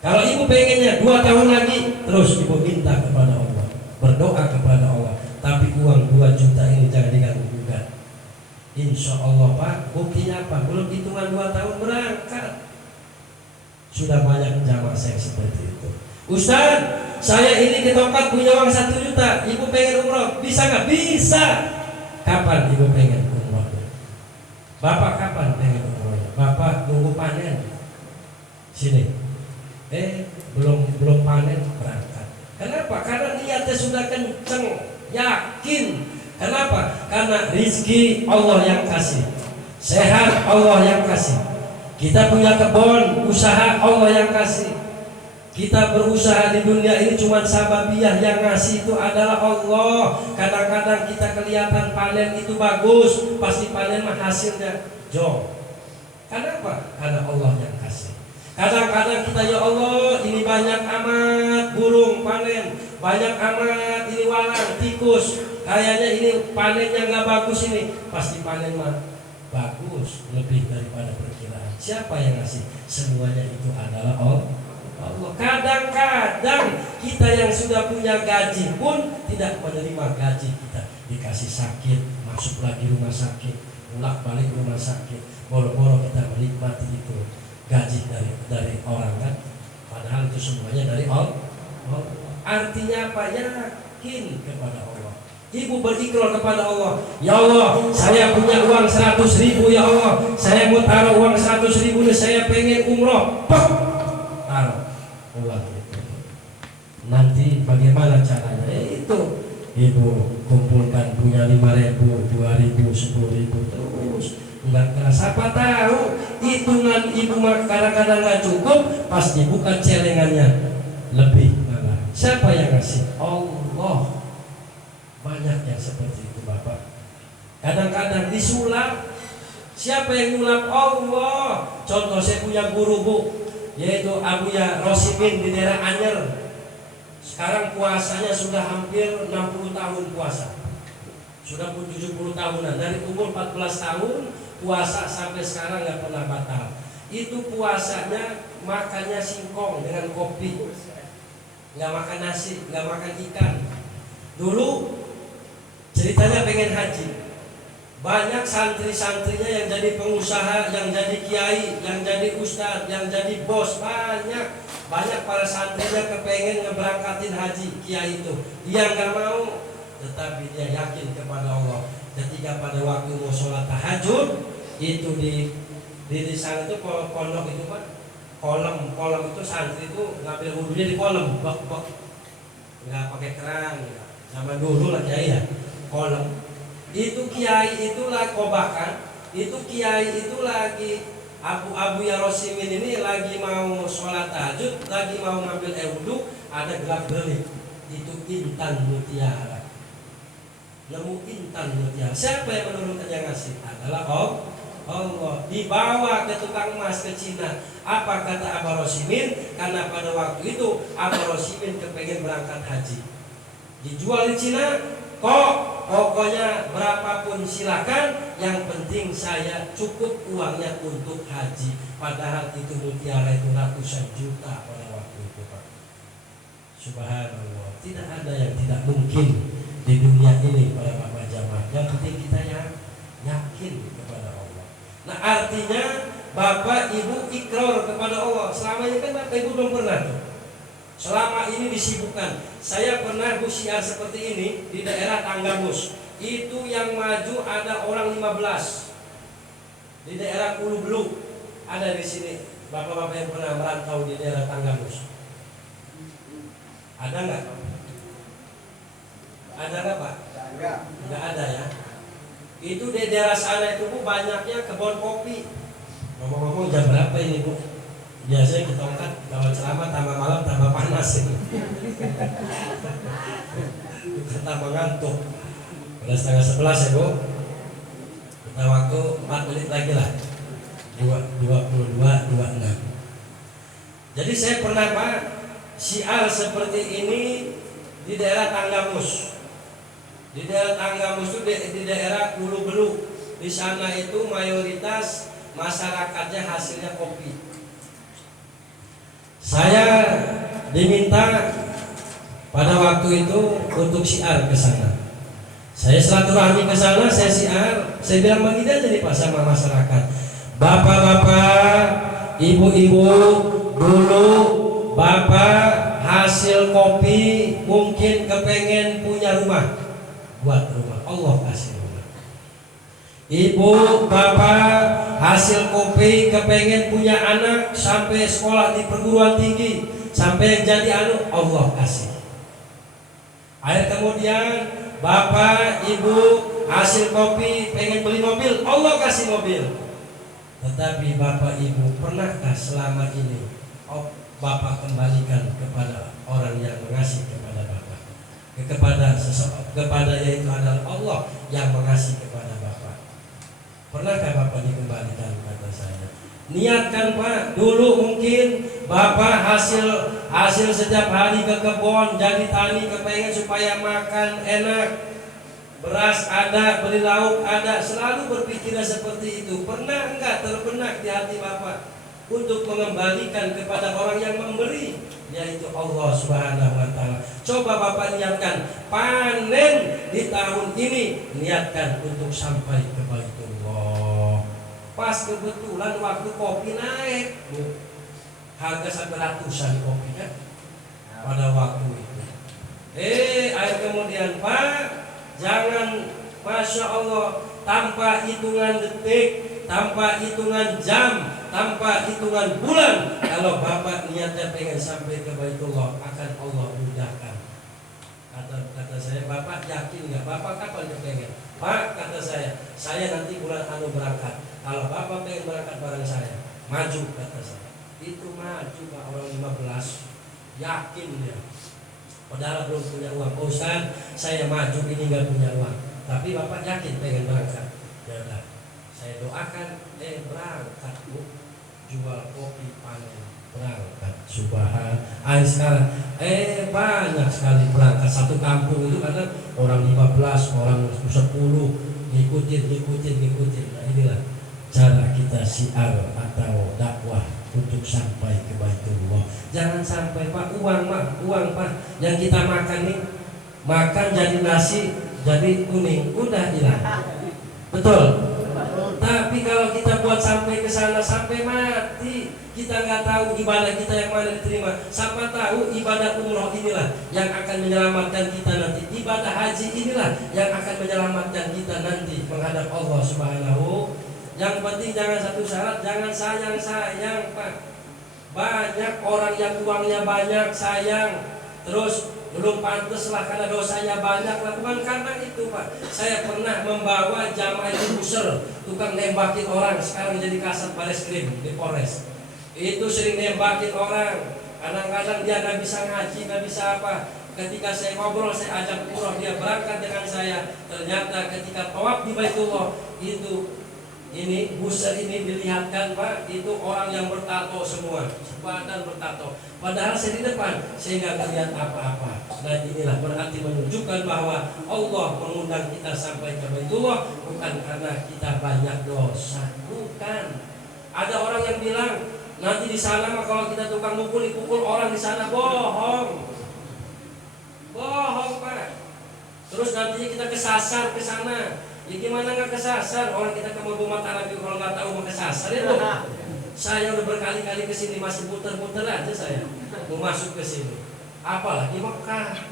Kalau ibu pengennya 2 tahun lagi, terus ibu minta kepada Allah, berdoa kepada Allah. Tapi uang 2 juta ini jangan diganggu-gugat. Insya Allah Pak, buktinya apa? Belum hitungan 2 tahun berangkat. Sudah banyak jamaah saya seperti itu. Ustaz, saya ini ke tempat punya uang 1 juta, ibu pengen umroh, bisa nggak? Bisa. Kapan ibu pengen umroh? Bapak kapan pengen umroh? Bapak nunggu panen. Sini. Belum panen berangkat. Kenapa? Karena niatnya sudah kenceng, yakin. Kenapa? Karena rizki Allah yang kasih, sehat Allah yang kasih. Kita punya kebun, usaha Allah yang kasih. Kita berusaha di dunia ini cuma sababiyah, yang ngasih itu adalah Allah. Kadang-kadang kita kelihatan panen itu bagus, pasti panen mah hasilnya jong. Kenapa? Karena Allah yang kasih. Kadang-kadang kita, ya Allah, ini banyak amat burung panen, banyak amat ini walang, tikus, kayaknya ini panennya nggak bagus ini. Pasti panen mah bagus, lebih daripada perkiraan. Siapa yang ngasih? Semuanya itu adalah Allah. Kadang-kadang kita yang sudah punya gaji pun tidak menerima gaji kita, dikasih sakit, masuk lagi rumah sakit, pulang balik rumah sakit, boro-boro kita menikmati itu gaji dari orang kan, padahal itu semuanya dari Allah. Artinya apa? Yakin kepada Allah. Ibu berikrar kepada Allah, ya Allah, saya punya uang 100.000, ya Allah, saya mau taruh uang 100.000 nih, saya pengen umroh. Taruh uang itu. Nanti bagaimana caranya? Itu ibu kumpulkan, punya 5.000, 2.000, 10.000 terus. Enggak kerasa, siapa tahu hitungan ibu kadang-kadang nggak cukup, pasti bukan celengannya lebih malah. Siapa yang ngasih? Allah. Banyak yang seperti itu Bapak. Kadang-kadang disulap. Siapa yang nyulap? Allah. Contoh, saya punya guru Bu, yaitu Abuya Rosimin di daerah Anyer. Sekarang puasanya sudah hampir 60 tahun puasa. Sudah 70 tahunan. Dari umur 14 tahun puasa sampai sekarang nggak pernah batal. Itu puasanya makannya singkong dengan kopi, nggak makan nasi, nggak makan ikan. Dulu ceritanya pengen haji, banyak santri-santrinya yang jadi pengusaha, yang jadi kiai, yang jadi ustadz, yang jadi bos, banyak para santrinya kepengen ngeberangkatin haji kiai itu. Dia nggak mau, tetapi dia yakin kepada Allah. Ketika pada waktu mau sholat tahajud, itu di sana itu pondok itu Pak, kolam itu santri itu ngambil wudhunya di kolam, bak, nggak pakai keran, zaman dulu lah kiai ya, kolam. Itu kiai itu lagi kobakan, itu kiai itu lagi Abu ya Rosimin ini lagi mau sholat tahajud, lagi mau ngambil wudhu, ada gelap gelip, itu intan mutiara. Nemu intan mutiara. Siapa yang menurunkan, yang ngasih? Adalah Allah. Dibawa ke tukang emas ke Cina. Apa kata Abah Rosimin? Karena pada waktu itu Abah Rosimin kepengen berangkat haji. Dijual di Cina, pokoknya berapapun silakan, yang penting saya cukup uangnya untuk haji. Padahal itu mutiara itu ratusan juta pada waktu itu Pak. Subhanallah. Tidak ada yang tidak mungkin di dunia ini para bapak jamaah. Yang penting kita yakin kepada Allah. Nah artinya bapak ibu ikrar kepada Allah. Selama ini kan bapak ibu belum pernah tuh. Selama ini disibukkan. Saya pernah syiar seperti ini di daerah Tanggamus. Itu yang maju ada orang 15. Di daerah Ulu Beluk ada di sini. Bapak-bapak yang pernah merantau di daerah Tanggamus. Ada nggak? Ada nggak Pak? Nggak ada ya. Itu di daerah sana itu Bu, banyaknya kebun kopi. Ngomong-ngomong jam berapa ini Bu? Biasanya kita angkat kalau ceramah tambah malam tambah panas ini. Tambah ngantuk. Udah 10:30 ya Bu. Kita waktu 4 menit lagi lah. 22:26. Jadi saya pernah Pak syiar seperti ini di daerah Tanggamus. Di daerah Tanggamus itu di daerah Ulu Beluk. Di sana itu mayoritas masyarakatnya hasilnya kopi. Saya diminta pada waktu itu untuk syiar ke sana. Saya silaturahmi ke sana, saya syiar, saya bilang begini aja nih Pak sama masyarakat. Bapak-bapak, ibu-ibu, dulu Bapak hasil kopi mungkin kepengen punya rumah, buat rumah, Allah kasih rumah. Ibu, bapak hasil kopi kepengen punya anak sampai sekolah di perguruan tinggi, sampai yang jadi Allah kasih. Kemudian bapak ibu hasil kopi pengen beli mobil, Allah kasih mobil. Tetapi bapak ibu pernahkah selama ini bapak kembalikan kepada orang yang mengasihi kepada bapak, kepada yaitu adalah Allah yang mengasihi kepada bapak? Pernahkah bapak dikembalikan? Kata saya, niatkan Pak. Dulu mungkin bapak hasil setiap hari ke kebun, jadi tani, kepengen supaya makan enak, beras ada, beli lauk ada, selalu berpikirnya seperti itu. Pernah enggak terbenak di hati bapak untuk mengembalikan kepada orang yang memberi, yaitu Allah Subhanahu wa Ta'ala? Coba bapak niatkan panen di tahun ini, niatkan untuk sampai ke Baitullah. Pas kebetulan waktu kopi naik, harga sampai ratusan kopi kan pada waktu itu. Kemudian Pak, jangan Masya Allah tanpa hitungan detik, tanpa hitungan jam, tanpa hitungan bulan, kalau bapak niatnya pengen sampai ke Baitullah, akan Allah mudahkan. Kata saya, bapak yakin nggak? Bapak kapan kepengen? Pak, kata saya nanti bulan berangkat. Kalau bapak pengen berangkat bareng saya, maju, kata saya. Itu maju Pak, orang 15 yakin dia. Padahal belum punya uang. Ustaz, saya maju ini nggak punya uang, tapi bapak yakin pengen berangkat. Ya udah, saya doakan, berangkat Bu, jual kopi panen, berangkat. Subhanallah. Sekarang banyak sekali berangkat satu kampung itu, karena orang 15, orang 10 ngikutin. Nah inilah cara kita syiar atau dakwah untuk sampai ke Baitullah. Jangan sampai Pak, uang Pak yang kita makan nih, makan jadi nasi jadi kuning, udah hilang. Betul. Tapi kalau kita buat sampai ke sana, sampai mati, kita nggak tahu ibadah kita yang mana diterima. Siapa tahu ibadah umroh inilah yang akan menyelamatkan kita nanti. Ibadah haji inilah yang akan menyelamatkan kita nanti menghadap Allah Subhanahu. Yang penting jangan satu syarat, jangan sayang Pak. Banyak orang yang uangnya banyak sayang, terus belum pantas lah karena dosanya banyak lah. Bukan karena itu Pak. Saya pernah membawa jamaah itu buser, tukang nembakin orang, sekarang jadi kasat Bareskrim di Polres. Itu sering nembakin orang. Kadang-kadang dia nggak bisa ngaji, nggak bisa apa. Ketika saya ngobrol, saya ajak umroh, dia berangkat dengan saya. Ternyata ketika tawaf di Baitullah itu, ini buser ini dilihatkan Pak, itu orang yang bertato semua, badan bertato. Padahal saya di depan, saya nggak lihat apa-apa. Nah inilah berarti menunjukkan bahwa Allah mengundang kita sampai ke Baitullah bukan karena kita banyak dosa, bukan. Ada orang yang bilang nanti di sana mah kalau kita tukang pukul orang di sana, bohong Pak. Terus nantinya kita kesasar ke sana. Ya gimana nggak kesasar? Orang kita ke Mabung Matarabi kalau nggak tahu mau kesasar ya Bu. Saya udah berkali-kali ke sini masih muter-muter aja saya mau masuk ke sini. Apalagi Mekah.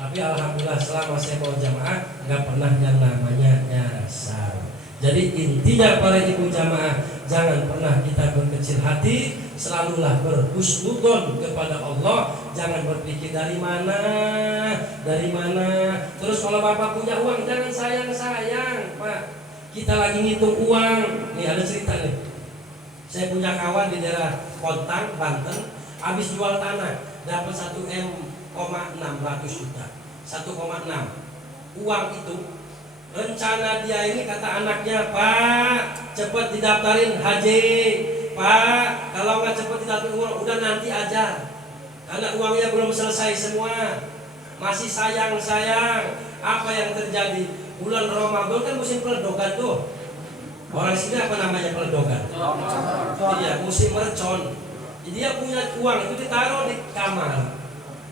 Tapi alhamdulillah selama saya bawa jamaah nggak pernah yang namanya nyasar. Jadi intinya para ibu jamaah, jangan pernah kita berkecil hati, selalulah berhusnudzon kepada Allah. Jangan berpikir dari mana. Terus kalau bapak punya uang jangan sayang Pak. Kita lagi ngitung uang. Nih ada cerita nih. Saya punya kawan di daerah Kontang, Banten, habis jual tanah dapat 1,6 juta. 1,6. Uang itu rencana dia ini, kata anaknya, Pak cepat didaftarin haji, Pak kalau nggak cepat didaftarin umroh, udah nanti aja, karena uangnya belum selesai semua, masih sayang. Apa yang terjadi? Bulan Ramadan kan musim peledogan tuh. Orang sini apa namanya peledogan? Iya, musim mercon. Jadi dia punya uang itu ditaruh di kamar.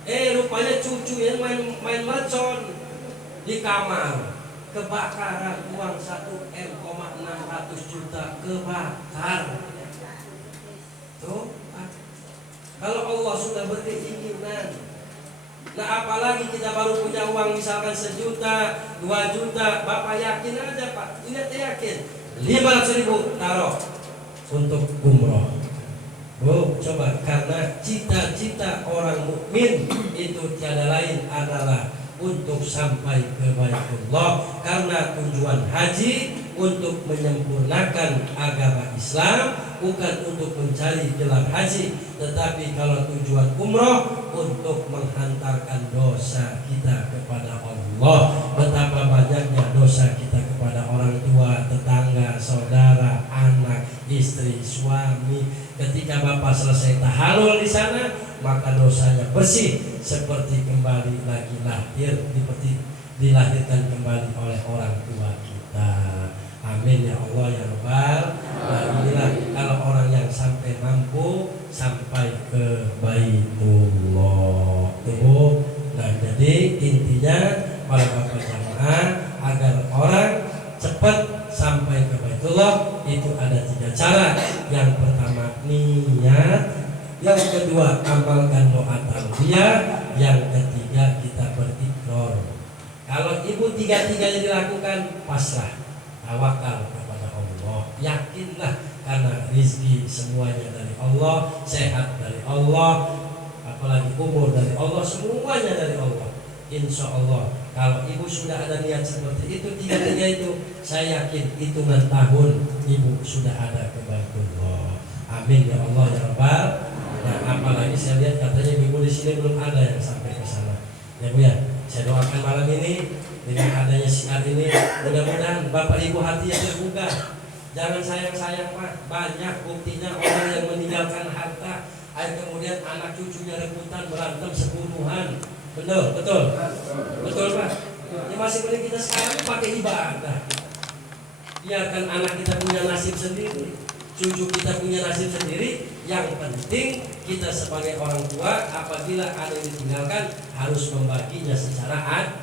Rupanya cucunya main mercon di kamar. Kebakaran, uang 1,6 juta kebakar. Tuh, kalau Allah sudah berkeinginan. Nah apalagi kita baru punya uang misalkan 1 juta, 2 juta, Bapak yakin aja Pak, ini yakin 500.000 taruh untuk umroh. Bu, coba, karena cita-cita orang mukmin itu tiada lain adalah untuk sampai ke Baitullah, karena tujuan haji untuk menyempurnakan agama Islam, bukan untuk mencari gelar haji. Tetapi kalau tujuan umroh untuk menghantarkan dosa kita kepada Allah. Betapa banyaknya dosa kita kepada orang tua, tetangga, saudara, anak, istri, suami. Ketika bapak selesai tahalul di sana, maka dosanya bersih seperti kembali lagi lahir, seperti dilahirkan kembali oleh orang tua kita. Amin ya Allah ya Rabbal Alamin. Kalau orang yang sampai mampu sampai ke Baitullah tuh. Nah, jadi intinya para bapak jamaah, agar orang cepat sampai ke Baitullah itu ada 3 cara. Yang pertama niat, yang kedua amalkan doa talbiyah, yang ketiga kita berikrar. Kalau ibu tiga-tiganya dilakukan, pasrah, tawakal kepada Allah, yakinlah karena rizki semuanya dari Allah, sehat dari Allah, apalagi umur dari Allah, semuanya dari Allah. Insya Allah kalau ibu sudah ada niat seperti itu, tiga-tiga itu, saya yakin hitungan tahun ibu sudah ada ke Baitullah. Amin ya Allah ya Rabbal. Nah, apalagi saya lihat katanya ibu di sini belum ada yang sampai ke sana. Ya Bu ya, saya doakan malam ini dengan adanya siar ini, mudah-mudahan bapak ibu hati yang terbuka. Jangan sayang-sayang Pak, banyak buktinya orang yang meninggalkan harta, kemudian anak cucunya rebutan, berantem, sebunuhan. Betul, betul, betul Pak. Yang masih boleh kita sekarang pakai ibadah. Biarkan anak kita punya nasib sendiri, cucu kita punya nasib sendiri. Yang penting kita sebagai orang tua, apabila ada yang ditinggalkan, harus membaginya secara adil.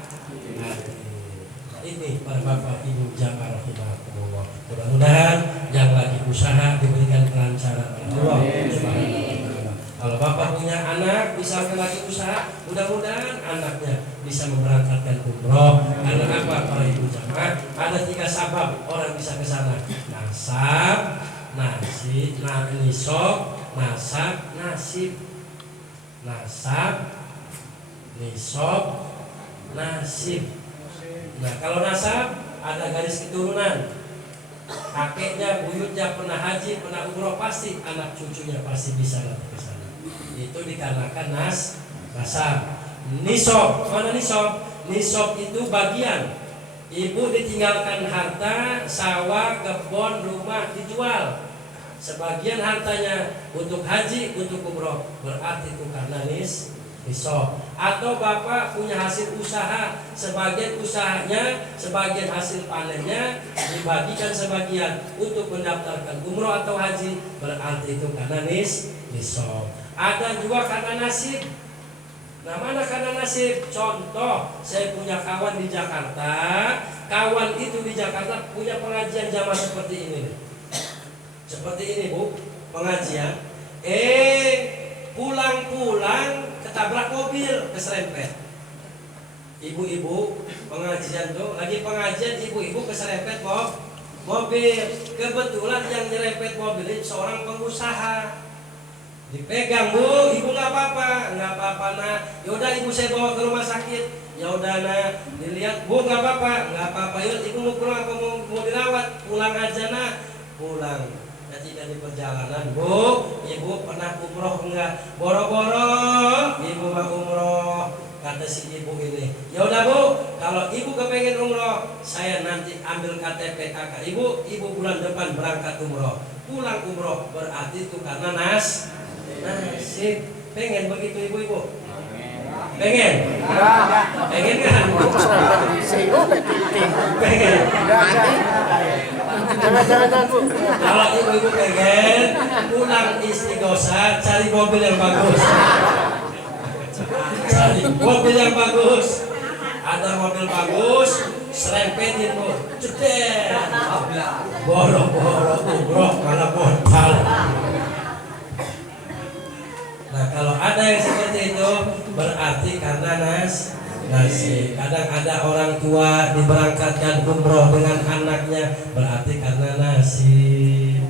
Ini para bapak ibu jamaah rahimahumullah. Mudah-mudahan yang lagi usaha diberikan kelancaran oleh Allah Subhanahu wa taala. Kalau bapak punya anak misalkan lagi usaha, mudah-mudahan anaknya bisa memberangkatkan umroh. Karena apa para ibu jamaah? Ada 3 sabab orang bisa ke sana. Nasab, nasib, nisab, nasab, nasib. Nasab, nisab, nasib. Nah, kalau nasab ada garis keturunan. Kakeknya, buyutnya pernah haji, pernah umroh, pasti anak cucunya pasti bisa nanti ke sana. Itu dikarenakan nasab. Nisab, mana nisab? Nisab itu bagian. Ibu ditinggalkan harta, sawah, kebun, rumah dijual. Sebagian hartanya untuk haji, untuk umroh, berarti itu karena nisab. Atau bapak punya hasil usaha, sebagian usahanya, sebagian hasil panennya dibagikan sebagian untuk mendaftarkan umroh atau haji, berarti itu karena nisab. Ada juga karena nasib. Nah, mana karena nasib? Contoh, saya punya kawan di Jakarta. Kawan itu di Jakarta punya pengajian jamaah seperti ini. Seperti ini Bu, pengajian. Pulang-pulang ketabrak mobil, keserempet. Ibu-ibu pengajian tuh, lagi pengajian ibu-ibu keserempet mobil. Kebetulan yang nyerempet mobil itu seorang pengusaha. Dipegang Bu, ibu nggak apa-apa nah. Yaudah ibu saya bawa ke rumah sakit. Yaudah nah, dilihat Bu nggak apa-apa. Yuk ibu mau pulang apa mau dirawat? Pulang aja nah, pulang. Ketika di perjalanan Bu, ibu pernah umroh enggak? Boro-boro, ibu mau umroh. Kata si ibu ini, ya udah Bu, kalau ibu kepengen umroh, saya nanti ambil KTP kakak ibu bulan depan berangkat umroh. Pulang umroh berarti itu karena nasib. Pengen begitu ibu-ibu? Pengen? Pengen kan? Pengen? Kalau ibu-ibu pengen pulang istighosah, cari mobil yang bagus. Cari mobil yang bagus. Ada mobil bagus, serempetin Bu, ceder. Boro-boro umroh malah modal. Nah, kalau ada yang seperti itu berarti karena nasi. Kadang ada orang tua diberangkatkan umroh dengan anaknya, berarti karena nasi.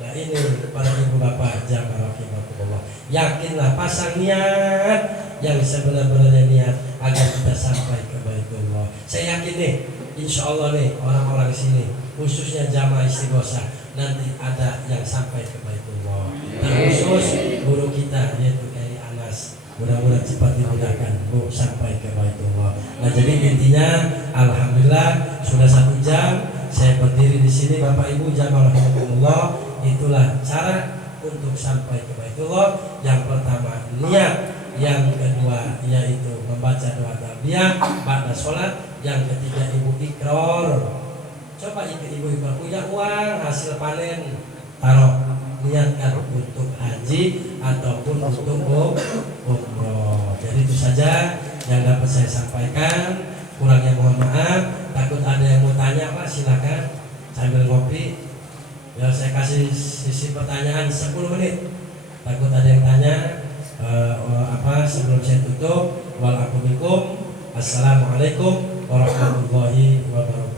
Nah ini para ibu bapak jamaah rahimakumullah, yakinlah, pasang niat yang sebenar-benarnya niat agar kita sampai ke Baitullah. Saya yakin nih, insya Allah nih orang-orang sini, khususnya jamaah istighosah, nanti ada yang sampai ke Baitullah. Terkhusus guru kita yaitu Kiai Anas, mudah-mudahan cepat dimudahkan Bu sampai ke Baitullah. Nah jadi intinya, alhamdulillah sudah 1 jam saya berdiri di sini Bapak Ibu jamaah rahimakumullah. Itulah cara untuk sampai ke Baitullah. Yang pertama niat, yang kedua yaitu membaca doa talbiyah ba'da sholat, yang ketiga ibu ikrar. Coba ibu punya uang hasil panen, taruh, niatkan untuk haji ataupun untuk umroh. Jadi itu saja yang dapat saya sampaikan. Kurangnya mohon maaf. Takut ada yang mau tanya Pak, silakan sambil ngopi. Ya saya kasih sisi pertanyaan 10 menit. Takut ada yang tanya. Sebelum saya tutup, walaikumussalam, assalamualaikum warahmatullahi wabarakatuh.